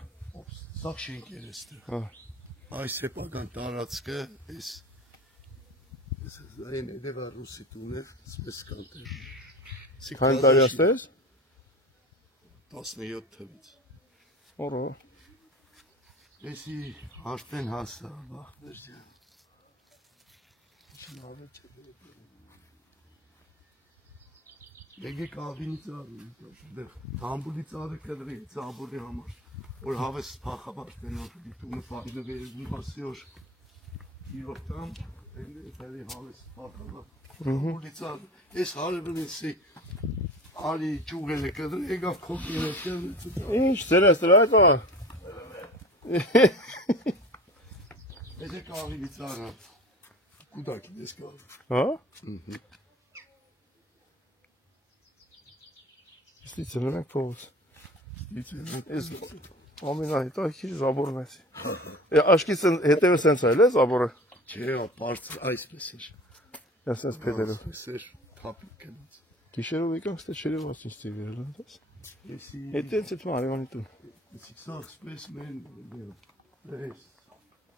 Սա շենք էր այստեղ։ Հա։ Այս սեփական տարածքը, այս այն դեպա ռուսի տուներ, սպես կանտեր։ Քանի տարի աստես։ 17 թվից։ Օրո։ Էսի արդեն հասա, վախտեր ջան։ Լավ է չէ։ Եկեք ավինի ծառը, դեղ համբուլի ծառը կդրի, ծաբուրի համար, որ հավես փախաբար տենոր դիտումը պարդվերում ասյոր իրով տամ, էլի հավես փախաբար, համբուլի ծառը, ես հարևնիսի արի ճուղել է կդրի, եկավ կոպին է կդրի, Ինչ, ծեր ես դրա այդ է։ Եկեք ավինի ծառը, կուդակի դես կավ։ Հա։ Ստի ծնում ենք փողոց։ Ես ամենահետաքրքիր զաբորն է։ Աշկից հետևը սենց այլ է զաբորը։ Չէ, բարձր այսպես էր։ Ես սենց փեդերով։ Այսպես էր, թափիկ կնած։ Գիշերով եկանք ստե չերևաց ինձ տիվերել ընդաս։ Եսի Հետենց էդ մարևանի տուն։ Եսի սաղսպես մեն ես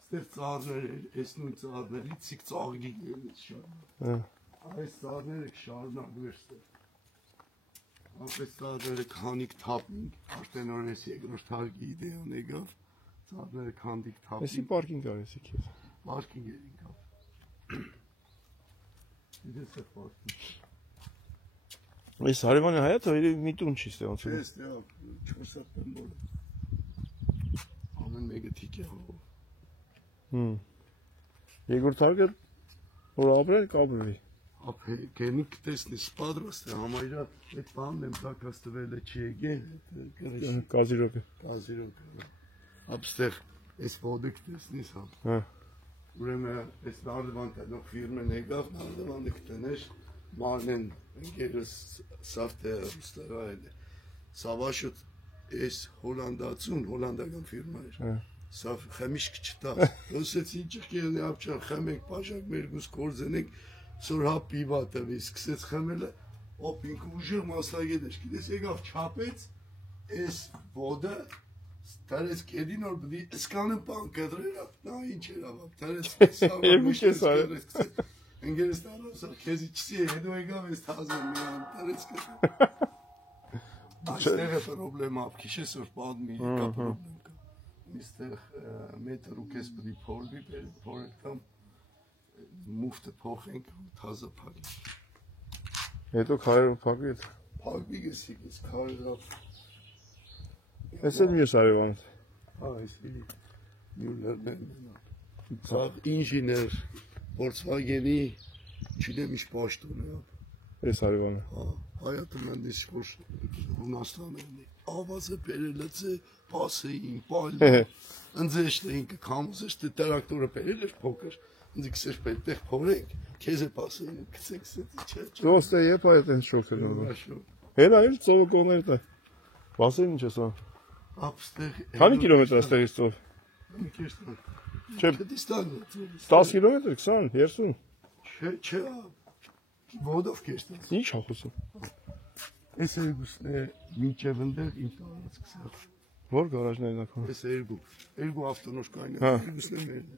ստեղ ծառներ էր, ես նույն ծառներից սիկ ծաղգի գելից շատ։ Այս ծառները կշարնակ վերստեղ։ Ապես ծառները քանիկ թափինք, արդեն որ ես երկրորդ հարկի իդեան եկավ, ծառները քանդիկ թափինք։ Էսի պարկինգ արեցի քեզ։ Պարկինգ էր ինքավ։ Իդես է պարկինգ։ Այս հարևանի հայաթը մի տուն չի ստե ոնց է։ Ես դե 4 հատ բոլ։ Ամեն մեկը թիկ է հով։ Երկրորդ հարկը որ ապրել կապվի։ Ապե կենիկ տեսնի սպադրաստ է համայրա այդ բանն եմ տակած տվել է չի եկել Կազիրոկը։ Կազիրոկը։ Ապստեղ այս ոդիկ տեսնիս հա։ Հա։ Ուրեմն այս նարդվանտը նոր ֆիրմեն եկավ նարդվանը կտներ մանեն ընկերս սավտե ռուստարայել է։ Սավաշուտ այս հոլանդացուն հոլանդական ֆիրմա էր։ Սա խմիշք չտա։ Ոսից ինչ կերնի ապչան խմենք բաժակ մեր գուս կորձենենք Սոր հա պիվա տվի, սկսեց խմելը, ոպ ինքը ուժեղ մասնագետ էր, գիտես եկավ չապեց, այս ոտը, տարեց կեդին որ բդի, իսկանն պան կդրեր, նա ինչ էր ավապ, տարեց ընգերս տարասա, կեզի չսի է, հետո եկավ ես թազը միան, տարեց կդրեր։ Այստեղ է պրոբլեմ ապ, քիշես որ պատմի, կա պրոբլեմ կա, իստեղ մետր ու կես բդի փորվի, փորել կամ, մուվտը փոխենք թազը փակի։ Հետո քարերով փակի։ Փակի գեսիկից քարերով։ Էս էլ մյուս հարևանդ։ Հա, էսի Մյուլերն են։ Սա ինժեներ Volkswagen-ի չգիտեմ ինչ պաշտոն է։ Էս հարևանը։ Հա, հայատը մանդիս որ Ռուսաստանն է։ Ավազը բերելած է, պասեին, պայլ։ Ընձեշտը ինքը կամուզեշտը տրակտորը բերել էր փոքր։ Ինձ քսեր պետք փորենք, քեզ է պասեին, քսեք չէ։ Դոստը եփ այդ են շոկը։ Հելա էլ ծովը կողմերդ է։ Բասեն ինչ է սա։ Ապստեղ։ Քանի կիլոմետր է ստեղից ծով։ Մի քիչ։ Չէ, 10 կիլոմետր, 20, 30։ Չէ, ո՞դով կեստա։ Ինչ ա խոսում։ Այս երկուսն է մինչև ընդեղ իմ տարածքսը։ Որ գարաժներն ա քո։ Այս երկու ավտոնոց կային, երկուսն է մերն։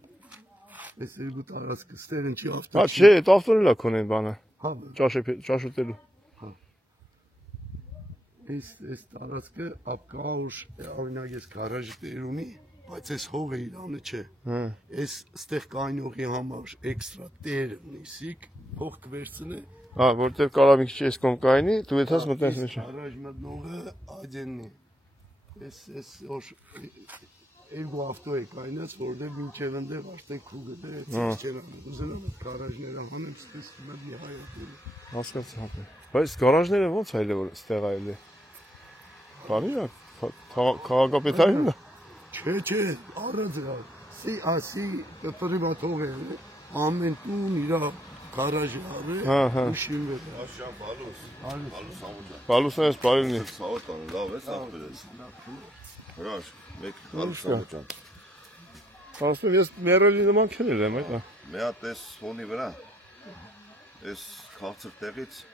Այս երկու տարածքը ստեղ ինչի ավտո։ Հա, չէ, այդ ավտոն էլ ա քոնեն բանը։ Հա, ճաշուտելու։ Այս տարածքը ապկա ուշ օրինակ ես գարաժը տեր ունի, բայց այս հողը իրանը չէ։ Այս ստեղ կայնողի համար էքստրա տեր ունի, սիկ հող կվերցնե։ Հա, որտեղ կարա մի քիչ էս կողմ կայնի, դու այդպես մտնես մեջ։ Գարաժ մտնողը աջենն է։ Այս որ երկու ավտո է կայնած, որտեղ մինչև ընդեղ արդեն քուգը դրեց չեն անում։ Ուզենամ այդ գարաժները հանեմ, սկսես մտի հայտել։ Հասկացա, հա։ Բայց գարաժները ո՞նց այլ է որ ստեղ այլ է։ Բարի է, քաղաքապետարինն է։ Չէ, առանց գալ։ Ասի պրիվատող է, ամեն տուն իր գարաժը արի, ուշին վեր։ Աշան բալուս ամուջան։ Բալուսն ես բարինի։ Սաղոտան, լավ ես աղբերես։ Հրաշ, մեկ բալուս ամուջան։ Ասում ես մերելի նման քնել եմ, այդ է։ Մի հատ ես ֆոնի վրա, ես քաղցր տեղից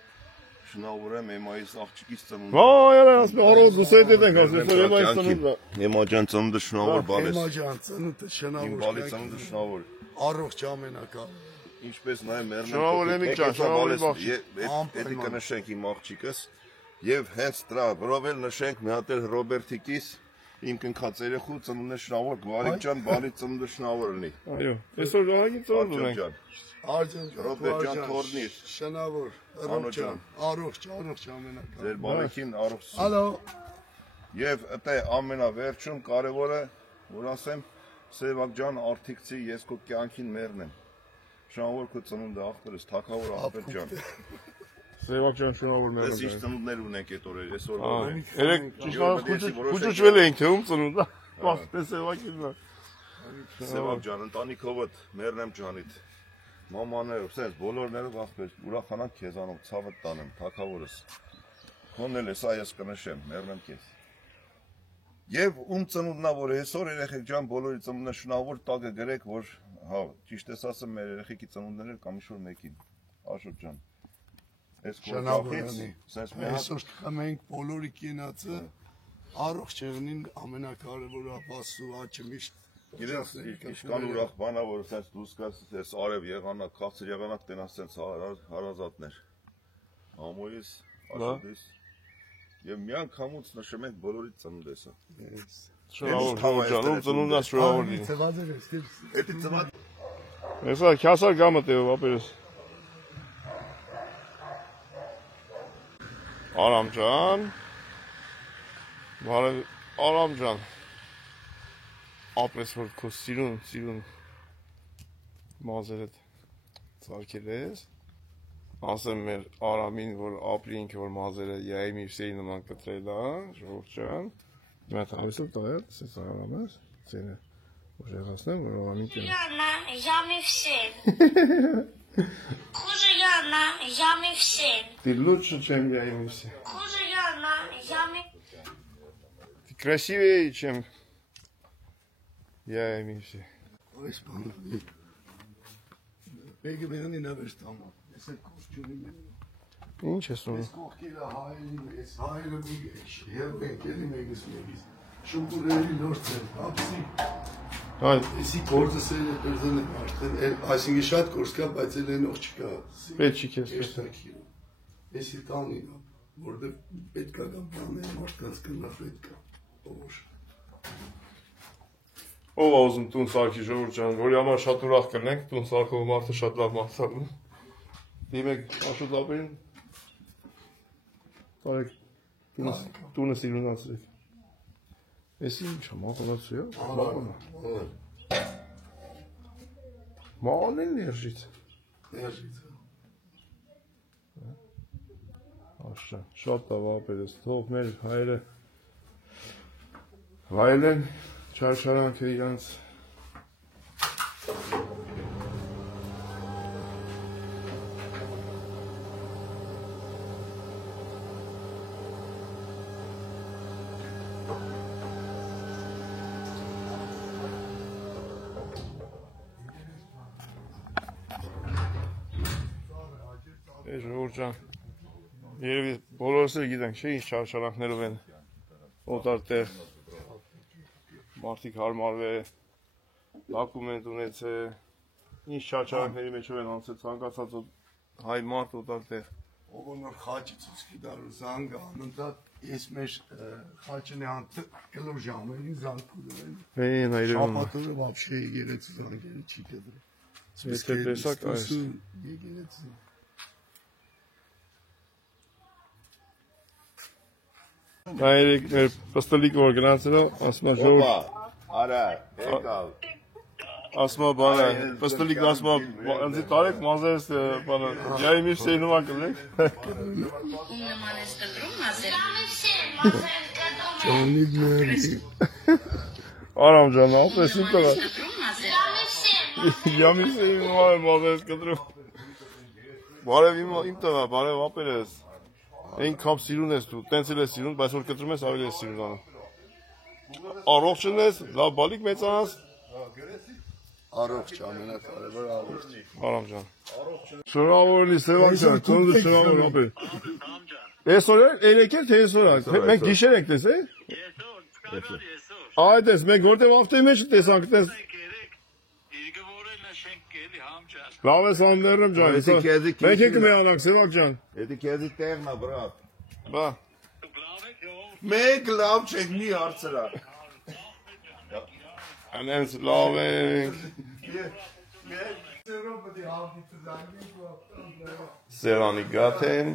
շնորհում եմ այս աղջիկից ծնունդ։ Հա, այո, ասում առողջ ուսետ ենք, ասում որ այս ծնունդը։ Էմաջան ծնունդը շնորհավոր բալ ես։ Էմաջան ծնունդը շնորհավոր։ Իմ բալի ծնունդը շնորհավոր։ Առողջ ամենակա։ Ինչպես նաև մերնեմ։ Շնորհավոր Էմիկ ջան, շնորհավոր աղջիկ։ Էդի կնշենք իմ աղջիկս եւ հենց դրա վրով էլ նշենք մի հատ էլ Ռոբերտիկիս իմ կնքած երեխու ծնունդը շնորհավոր Գվարիկ ջան, բալի ծնունդը շնորհավոր լինի։ Այո, այսօր ահագին ծնունդ ունենք։ Աջան, Ռոբերտ ջան թորնիր։ Շնորհավոր, Ռոբերտ, առողջ ամենակա։ Ձեր բարեկին առողջ։ Ալո։ Եվ այդե ամենավերջում կարևորը, որ ասեմ, Սևակ ջան, արդիկցի ես քո կյանքին մերն եմ։ Շնորհավոր քո ծնունդը աղբերս, թակավոր աղբեր ջան։ Սևակ ջան, շնորհավոր մերն։ Ես ինչ ծնունդներ ունենք այդ օրեր, այսօր։ Երեք ճիշտ էլ ենք թե ում ծնունդը։ Ահա Սևակին։ Սևակ ջան, ընտանիքովդ մերն եմ ջանիդ։ Մամաներով, սենց բոլորներով աղբեր, ուրախանանք քեզանով, ցավդ տանեմ, թակավորս։ Քոնն էլ էսա ես կնշեմ, մերն եմ քեզ։ Եվ ում ծնունդնա, որ այսօր երեխեք ջան, բոլորի ծնունդը շնորհավոր տակը գրեք, որ հա, ճիշտ ես ասեմ, մեր երեխեքի ծնունդներ էլ կամ ինչ-որ մեկին։ Աշոտ ջան։ Այս կողքից, սենց մի հատ այսօր կմենք բոլորի կենացը առողջ եղնին ամենակարևորը ապասու աչը միշտ Գիտես, իշքան ուրախ բանա, որ սենց դուս կաս, ես արև եղանակ, քաղցր եղանակ տենաս սենց հարազատներ։ Ամոյիս, աշոտիս, և միան կամուց նշեմ ենք բոլորի ծնունդ եսա։ Շնորհավոր ջանում, ծնունդն ես շնորհավոր լինի։ Ծվաձեր ես, Էդի ծվադ։ Եսա քյասար գամը տեով ապերես։ Արամ ջան։ Բարև, Արամ ջան։ Ապրես որ քո սիրուն մազերդ ծարկել ես, ասեմ մեր Արամին, որ ապրի ինքը որ մազերը յայի միրսեի նման կտրել է, ժողովուրդ ջան, մատ այսօր տայել, սես Արամ ես, ծենը, որ եղացնեմ, որ Արամին կեն։ Яна, я ми всем. Хуже Яна, я ми всем. Ты лучше, чем я ему все. Хуже Яна, я ми... Ты красивее, чем я ими все. Այս բանը Բեգը մերանի նավերս տամա, ես այդ կոստյումի մերան։ Ինչ ես ունում։ Ես կողքիլը հայելի, ես հայելը մի հերու ենք էլի մեկս մեկիս, շունկուրերի նորց են, ապսի։ Եսի կործս էլ է պերզան եմ արդեն, այսինքի շատ կորս կա, բայց էլ ենող չկա։ Պետք ես Եշտակիրը։ Եսի տանին, որդև պետքա կամ բան է, մարդկանց կնա պետքա, ովոշ։ Ով է ուզում տուն սարքի ժողովուրդ ջան, որի համար շատ ուրախ կլինենք, տուն սարքով մարդը շատ լավ մարդ է ունում։ Դիմեք Աշոտ ապերին, տարեք տունը սիրունացրեք։ Ես ինչ է, մաղանացու է, մաղանա։ Մաղան էլ ներժից։ Ներժից է։ Աշա, շատ տավ ապերես, թող մեր հայրը վայելեն, չարշարանքը իրանց ժողովուրդ ջան։ Երևի բոլորս էլ գիտենք, չէ՞, ինչ չարչարանքներով են օտար տեղ մարդիկ հարմարվել, դոկումենտ ունեցել, ինչ չարչարանքների մեջով են անցել ցանկացած հայ մարդ օտար տեղ։ Ողորմոր խաչի ցուցքի դարու զանգը անընդհատ ես մեր խաչնի անտ կլոր ժամերին զանգում են այրում շապատորը вообще եկեղեցի զանգերը չի դրել եթե տեսակ այս եկեղեցի Այրիկ մեր պստլիկ որ գնացել ասում է ժողովուրդ արա եկալ ասում է բանը պստլիկ ասում է ինձ տարեք մազերս բանը յայի մի սեյնումա կլեք Արամ ջան, ապես ինտը Յամի սեյնումա մազերս կտրում Բարև իմ տղա, բարև ապեր ես Այնքան սիրուն ես դու, տենց էլ ես սիրուն, բայց որ կտրում ես ավելի ես սիրուն անում Առողջն ես, լավ բալիկ մեծանաս Առողջ, ամենակարևոր առողջ Արամ ջան Շնորհավորելի Սևան ջան, քոնը շնորհավոր ապեր Այսօր երեք էլ թե այսօր մենք գիշեր ենք տեսել Այդ ես մենք որտեղ ավտոյի մեջ տեսանք տես Լավ ես աններում ջան Մենք ենք միանանք Սևակ ջան Էդի քեզի տեղն է բրատ Բա Մենք լավ չենք մի հարցրա Անենց լավ ենք Սերանի գաթ են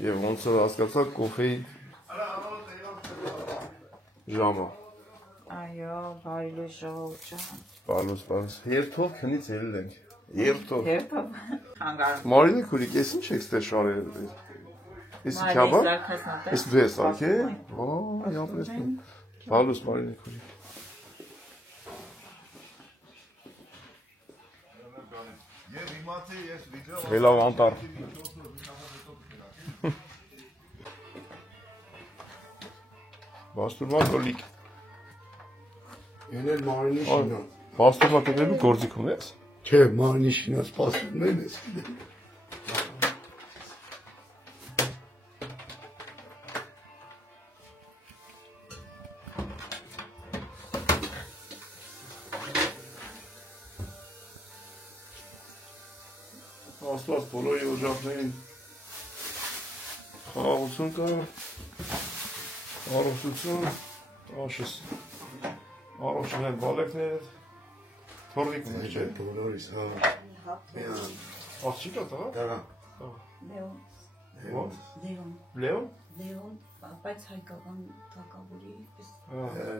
Եվ ոնց որ հասկացա կոֆեի ժամը Այո, բայլու ժողովուրդ ջան Պարլոս Երթով քնից ելել ենք Երթով Հանգարում Մարինե քուրիկ, ես ինչ եք ստեղ շարել Ես քյաբա Ես դու ես արկե Յապրես Պարլոս Մարինե քուրիկ Հելավ անտար Բաստուրմա կոլիկ Են էլ մարինի շինած Բաստուրմա կետելու գործիք ունես Չէ, մարինի շինած պաստուրմեն ես Աստված բոլորի օժախներին խաղաղություն կա, առողջություն, աշես, առողջն են բալեքներդ, թորվիկ ունես չէ։ Բոլորիս, Աղջիկա տղա։ Լեոն։ Լեոն։ Լեոն, բայց հայկական թագավորի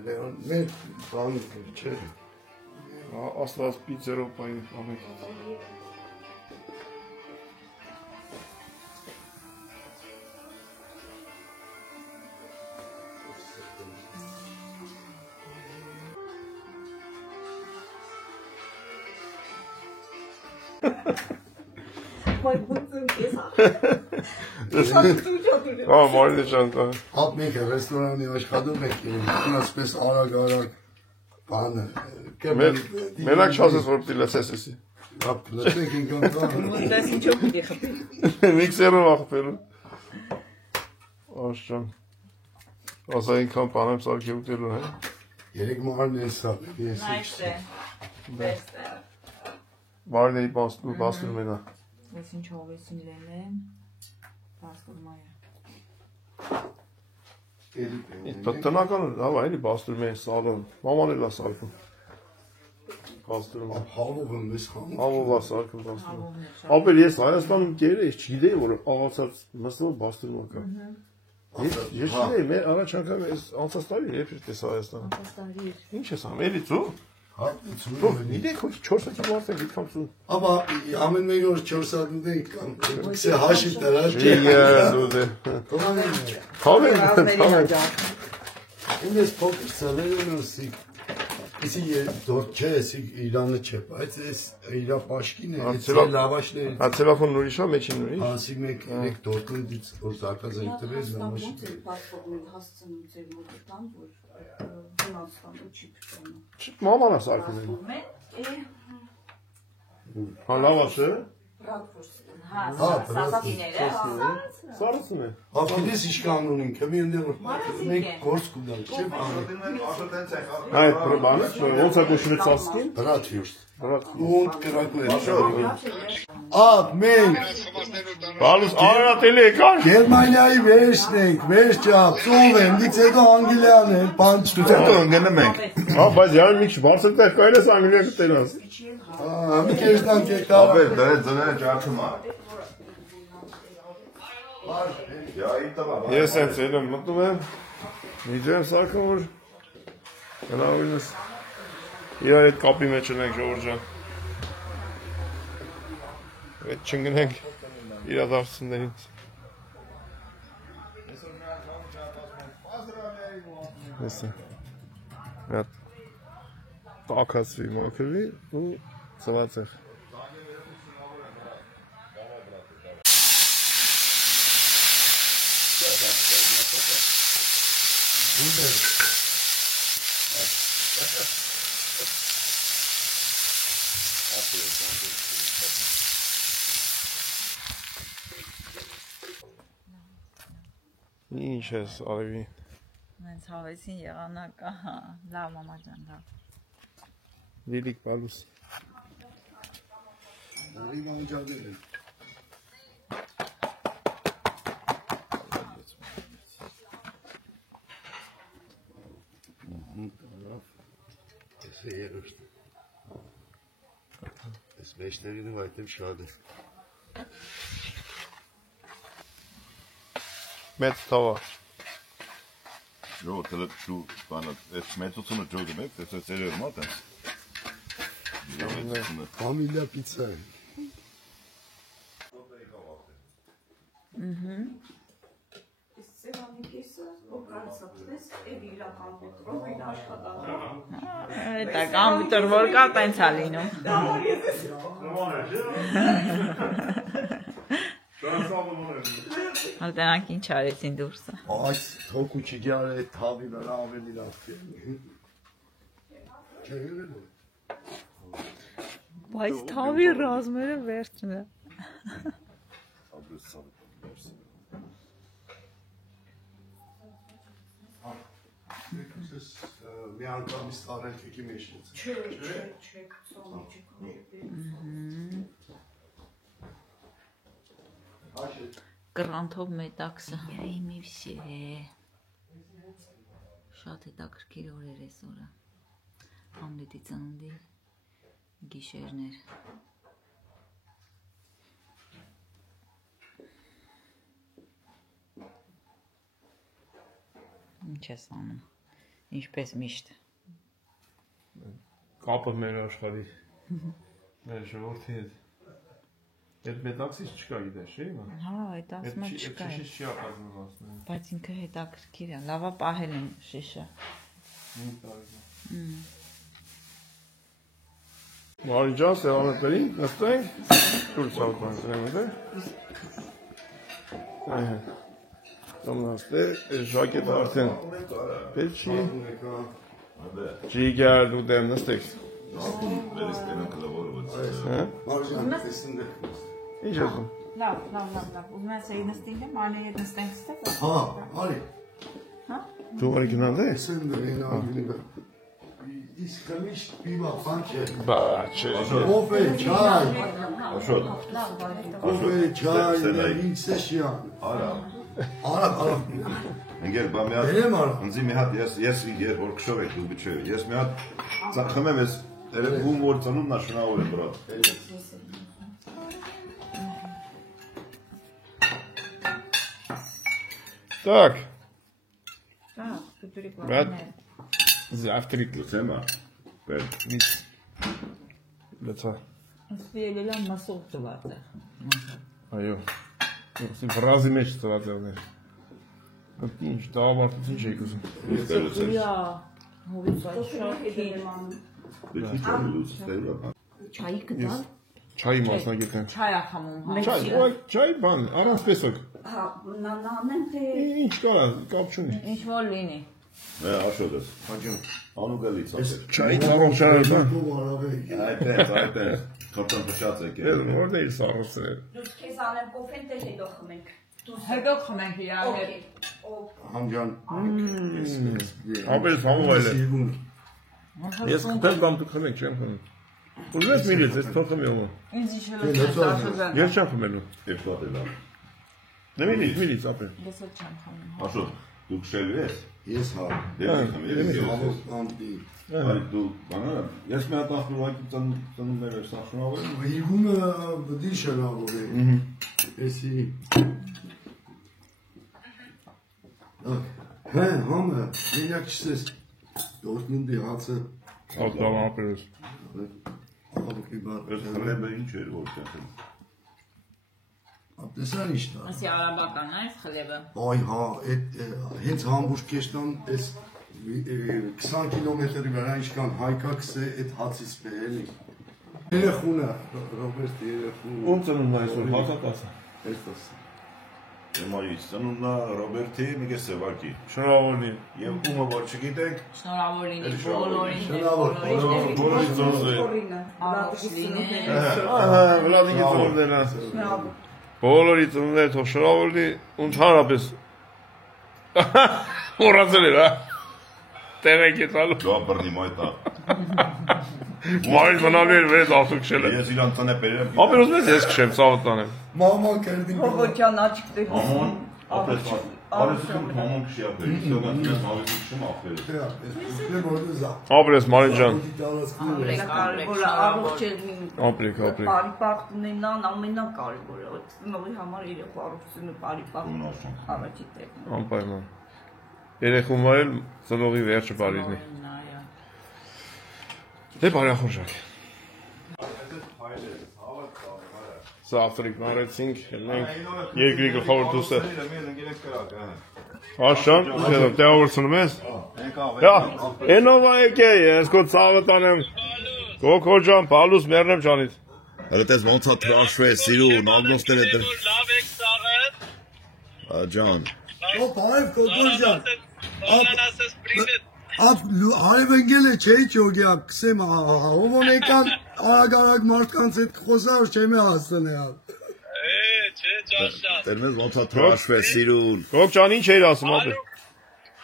Լեոն, մեր բան չէ։ Աստված պիցերով պային ամենք։ Մարինե ջան, Հատ մենք ռեստորանի աշխատում ենք, ասպես արագ բանը։ Մենակ չասես, որ պիտի լսես եսի։ Լսենք ինքան բանը։ Դες ինչու պիտի խփի։ Միքսերով ախպելու։ Աշ ջան։ Ասա ինքան բանեմ սարքի ուտելու, հե։ Երեք մարն են սա։ Nice է։ Best է։ Մարինեի բաստուրում ենա։ Ես ինչով եսին լենեն, բաստուրմայը։ Տնական լավ էլի բաստուրում են սալոն, մաման էլ է սարքում։ Բաստուրում։ Հավովում ես խանում։ Հավովա սարքում բաստուրում։ Ապեր ես Հայաստանում կերել ես, չգիտեի, որ աղացած մստով բաստուրում կա։ Ես չգիտեի, մեր առաջ անգամ ես անցած տարի երբ էր տեսա Հայաստանը։ Ինչ ես անում, էլի ծու։ Դուք գիտեք որ 4 հոգի մարդ են դիտքամ ծու։ Աբա ամեն մեկ օր 4 հատ ունենք կամ քսե հաշի տրա չէ։ Թավեն։ Ինձ փոքր սալերն ուսի։ Իսի դոր չէ, իսի Իրանը չէ, բայց էս իր պաշկին է, էս լավաշներ։ Տելեֆոնն ուրիշ է, մեջին ուրիշ։ Ասի մեկ երեք դորքից որ զակազ են տվել նամաշ։ Պասպորտին հասցնում ձեր մոտ տան, որ Հունաստանը չի փոխանա։ Մաման է սարքում են։ Հա լավ է, չէ։ Հա, սասիները։ Սարսուն է։ Ապիլիս իշկան ունին, կմի ընդեղ մենք գործ կուդանք, չէ՞ Այդ բանը, ոնց է կոչվում ծասկին։ Բրատվյուրստ։ Und կրակու է։ Ապ, մենք Բալուս արարատելի եկար։ Գերմանիայի վերջն ենք, վերջ ճապ, ծով եմ, դից հետո Անգլիան է, պանչ Հետո ընկնում ենք։ Հա, բայց յար մի քիչ բարձր տեղ կայել ես Անգլիա կտենաս։ մի կերտանք եկար։ Ապե դրե ձները ճաչում է։ Ես հենց էլ եմ մտնում եմ, միջեմ սարքում որ հնավինս իրար հետ կապի մեջ ունենք ժողոր ջան հետ չնգնենք իրադարձություններին ես է հատ տակացվի մաքրվի ու ծվացեր Ինչ ես արևի Մենց հավեսին եղանակա, լավ մամա ջան, լավ Լիլիկ բալուս Լիլիկ անջադել են Ես է երոշտ Ես մեջներին եմ այդեմ շադ է Մեծ թավա Ժո, տելը շու բանը, այս մեծությունը ջոգում եք, այս ծերեր մատ են Ֆամիլիա պիցա է Սևանի կեսը, որ կարծատվես, էվ իրական կոտրով են աշխատանք Դա կամպյուտեր որ կա տենց է լինում Ալտենանք ինչ արեցին դուրսը Այս թոք ու չիգյար է թավի վրա ավելի լավ Բայց թավի ռազմերը վերջն է Մի անգամից տարել քեքի մեջ Չէ Կրանթով մետաքսը Իմ վսե Շատ հետաքրքիր օրեր ես օրը Համլետի ծննդի գիշերներ Ինչ ես անում Ինչպես միշտ Կապը մեր աշխարհի մեր ժողովրդի հետ Այդ մետաքսից չկա գիտես, չէ՞ Հա, այդ ասում չկա Շիշ չի ապազնում ասում Բայց ինքը հետաքրքիր է, լավա պահել են շիշը Մարի ջան, սեղանատերին, նստենք Տուր ծավտանք, նստե, ժակետը արդեն պետ չի Ջիգար ու դեմ նստեք Ինչ ասում Լավ, ուզում ես էի նստին եմ, անի ետ նստենք ստեղ Հա, արի Դու արի գնանդ է? Իսկ միշտ պիվա, պանչ է Բա, չէ Ով է, չայ Ով է, չայ, ինչ է շիան Արա Ընգեր, բա մի հատ ընձի մի հատ, ես ինգեր, որ կշով եք դու բիչև Ես մի հատ ծախեմ եմ ես Երևում որ ծնում նաշնավոր եմ բրատ Так. Так, прикольно. Брат, завтрак. Լուծեմա, բեր Լեցա Սպիելելա մասով ծված է Այո Սի վրազի մեջ ծված է ուներ Ինչ, դավամարտից ինչ էիք ուզում Իա, հովից այդ շատ Չայի կտալ Չայի մասնագետ են Չայ ախամում Չայ բան, առանց պեսոք Հա, նանան եմ թե Ինչ կա, կապ չունի Ինչ որ լինի Աշոտ ես Հաջում Անուգալից ասել։ Չայի ծառով շարել, հա։ Այդպես, քրտան փչած եկել։ Որն է իր սառոցները։ Դուք քեզ անեմ կոֆեն թե հետո խմենք։ Հետո խմենք իրար հետ։ Համջան։ Ապել սամուղայել է։ Ես կտել կամ դուք խմենք, չեմ խմենք։ Ուզում ես միլից, ես թող խմի ումը։ Ինձ իշելով դաշուգան։ Ես չեմ խմելու։ Երկու հատ է լավ։ Դե միլից, ապել։ Ես էլ չեմ խմում։ Աշոտ, դու քշելու ես։ Ես հա։ Դու բանը, ես մի հատ ախտուղակի ծնունդներ էր սաղ շնորհավորել։ Իգումը բդի շնորհավորել։ Էսի։ Հա, համը, մենակ չսես։ Դորտմունդի հացը։ Ատամ ապերս։ Աղուկի բար։ Ես խրեբը ինչ էր որ կյանքել։ Ապտեսան ինչ դա։ Ասի արաբական է խլեբը։ Այ հա, հենց Համբուրգ կեշտան այս 20 կիլոմետրի վրա ինչքան հայկակս է այդ հացից բերելի։ Երեխունը, Ռոբերտ երեխուն։ Ում ծնունդն այսօր, հացատասը։ Էստաս։ Եմայից ծնունդնա Ռոբերտի Միգե Սևակի։ Շնորհավորնի։ Եվ ումը որ չգիտեք, Շնորհավոր լինի բոլորին։ Բոլորի ծնունդը։ Առողջ լինի։ Ահա, Վլադիկի ծնունդն է։ Բոլորի ծնունդները թող շնորհավոր լինի, ու ընդհանրապես։ Մոռացել էր, հա։ Տերեք է տալու։ դու բռնի մայտա։ Մարդ մնալու էր վեր ախտու քշել։ Ես իրան տնե բերեմ։ Ապեր ուզում ես ես քշեմ, ցավը տանեմ։ Մամա կերդին։ Հողոջան աչքտե։ Ամոն, ապես համոն քշի ապեր։ Իսկական ես հավես քշում ապեր։ Ապրես Մարին ջան։ Կարևորը առողջ լինի։ Ապրեք։ Բարիպաղ ունենան ամենակարևորը։ Ծնողի համար երեխու առողջությունը բարիպաղ առաջի տեղն է։ Անպայման։ Երեխուն վարել ծնողի վերջը բարի լինի։ Դե բարեխորժակ։ Սա ավտրիկ մարեցինք, ելնենք երկրի գլխավոր դուսը։ Աշան, տեղավորցնում ես։ Ենովա եկե, ես կո ծավը տանեմ։ Կոքո ջան, պալուս մերնեմ ճանից։ Հրտես ոնց է թրաշվե, սիրուն, ագնոստեր է դր։ Լավ եք սաղը։ Ջան։ Ո բարև կոկոր ջան։ Անանասս պրիմետ։ Արև ընկել է չէի ճոգյա, կսեմ հոմոն եկան արագ մարդկանց հետ խոսա, որ չեմ է հասնե։ Չէ, ճաշած։ Տերնես ոնց է թրաշվե, սիրուն։ Կոք ջան, ինչ էիր ասում ապեր։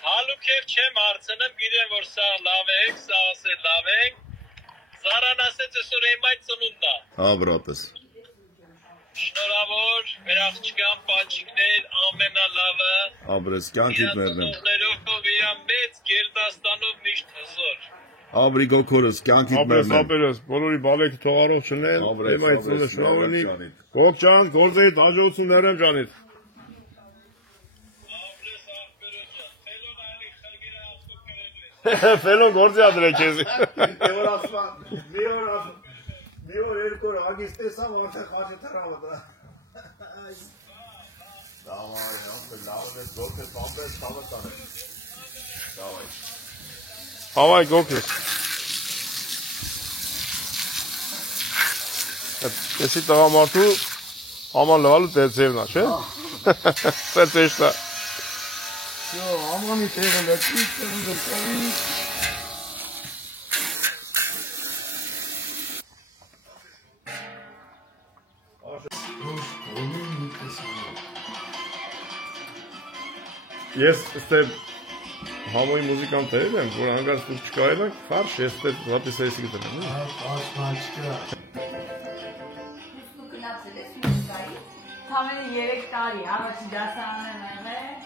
Հալուքև չեմ հարցնում, գիտեմ, որ սա լավ եք, սա ասել լավ եք։ Զարան ասեց այսօր եմայ ծնունդա։ Հա, բրատես։ Շնորհավոր, մեր աղջկան պաչիկներ ամենալավը։ Աբրես, կյանքիդ մերնեմ։ Ծնողներով իրա մեծ Գերդաստանով միշտ հզոր։ Աբրի գոքորս, կյանքիդ Ապրես, մերնեմ։ ապերս, բոլորի բալեքը թող առողջ չնեն, եմայ ծնունը շնորհավորնի։ Կոք ջան, գործեիդ հաջողություն ներեմ ջանից։ Ֆելոն գործի ադրե քեզի։ Եվր ասման, մի օր երկու օր ագիս տեսամ, ոնց է խաչի տրամը դա։ Դավայ, ապեր լավ ես գործես, ապեր ցավը տանեմ։ Դավայ։ Հավայ գոքես։ Էսի տղամարդու աման լվալու տերձևնա, չէ։ Սա տեշտա։ Yo, ամանի տեղը լեցի, տեղը լեցի։ Ես ստե համոյի մուզիկան տերել եմ, որ հանգարց դուք չկայել ենք, խարշ, ես ստե զապիսայիսի գտել եմ։ Թամենը 3 տարի, առաջի դասարանն եմ եղել,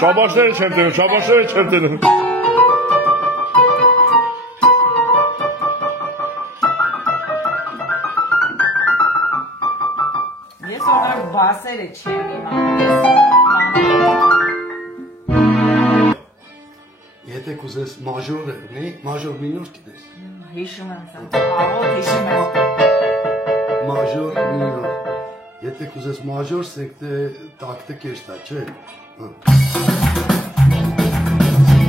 Շաբաշները չեմ տենում, շաբաշները չեմ տենում։ Այսօր բասերը չեմ իմանում։ Եթե կուզես մաժոր է, մաժոր մինոր գիտես։ Հիշում եմ սա, աղոտ հիշում եմ։ Մաժոր մինոր։ Եթե կուզես մաժոր, սենք թե տակտը կեշտա, չէ։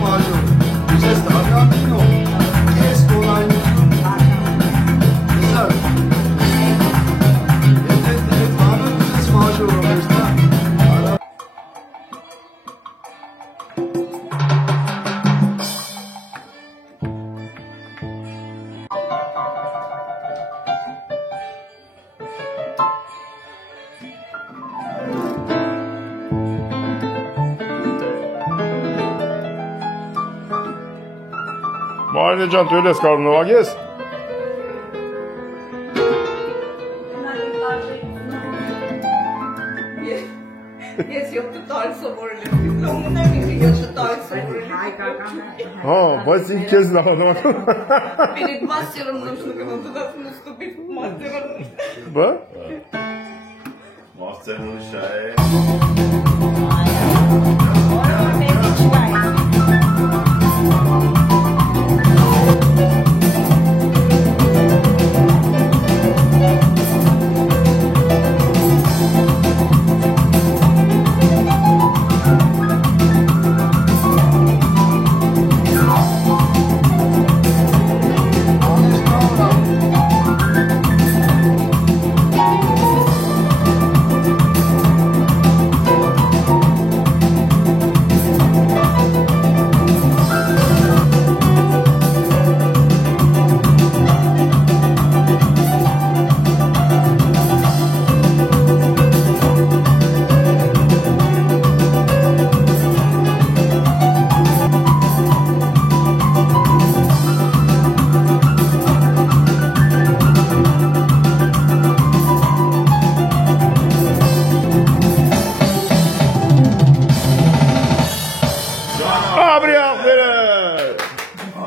Մաժոր, կուզես տակտա մինոր, կես կոլայնություն, կսար։ Եթե բանը կուզես մաժոր, ամեստա, Մարինե ջան, դու ես կարող նվագես։ Ես 7 տարի սովորել եմ, դիպլոմն եմ, 7 տարի սովորել եմ։ Հա, բայց ինձ քեզ նվագում։ Перед мастером нужно когда наступить мастером. Բա։ Մաստերն շա է։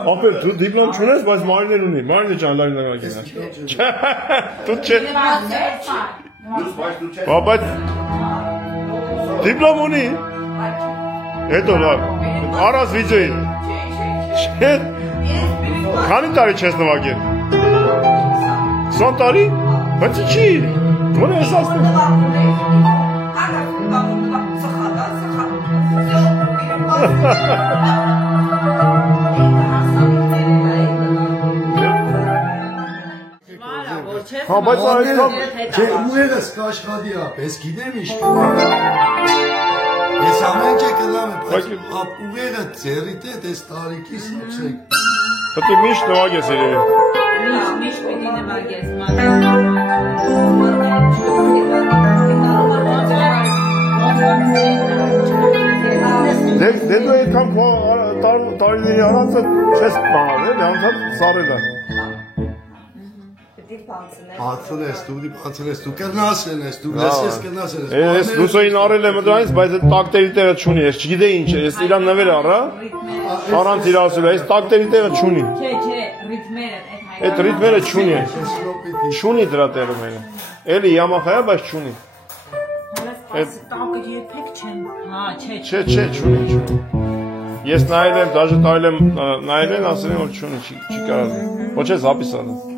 Ապեր, դու դիպլոմ չունես, բայց Մարինեն ունի։ Մարինե ջան, լավ նվագես։ Դու չէ։ Բայց դիպլոմ ունի։ Հետո լավ։ Առանց վիդեոյի։ Չէ։ Քանի տարի չես նվագել։ 20 տարի։ Բայց չի։ Ո՞ր ես ասում։ Հա, բայց այստեղ չէ, ուղեղս կաշխատի ապես, գիտեմ ինչ կնամ։ Ես ամեն չէ կնամ է, բայց ուղեղը ձերիտ է, դես տարիքիս ապսեք։ Պետք է միշտ նվագես երևի։ Միշտ պիտի նվագես, Դե դու այդքան տարիների առանցը չես պահել, անցած սարել է։ Բացնես, դու կրնասեն ես, դու լեսես կրնասեն ես։ Ես լուսոյին արել եմ դրանից, բայց այդ տակտերի տեղը չունի, ես չգիտեի ինչ է, ես իրան նվեր առա, առանց իր ասել, այս տակտերի տեղը չունի։ Չէ, ռիթմերը, այդ ռիթմերը չունի, չունի դրա տեղը մերը, էլի Yamaha-ա, բայց չունի։ Տակը երբեք չեմ, հա, չէ, չունի։ Ես նայել եմ, դաժե նայել են, ասել են, որ չունի, չի կարալ, ոչ ես հապիս ալը։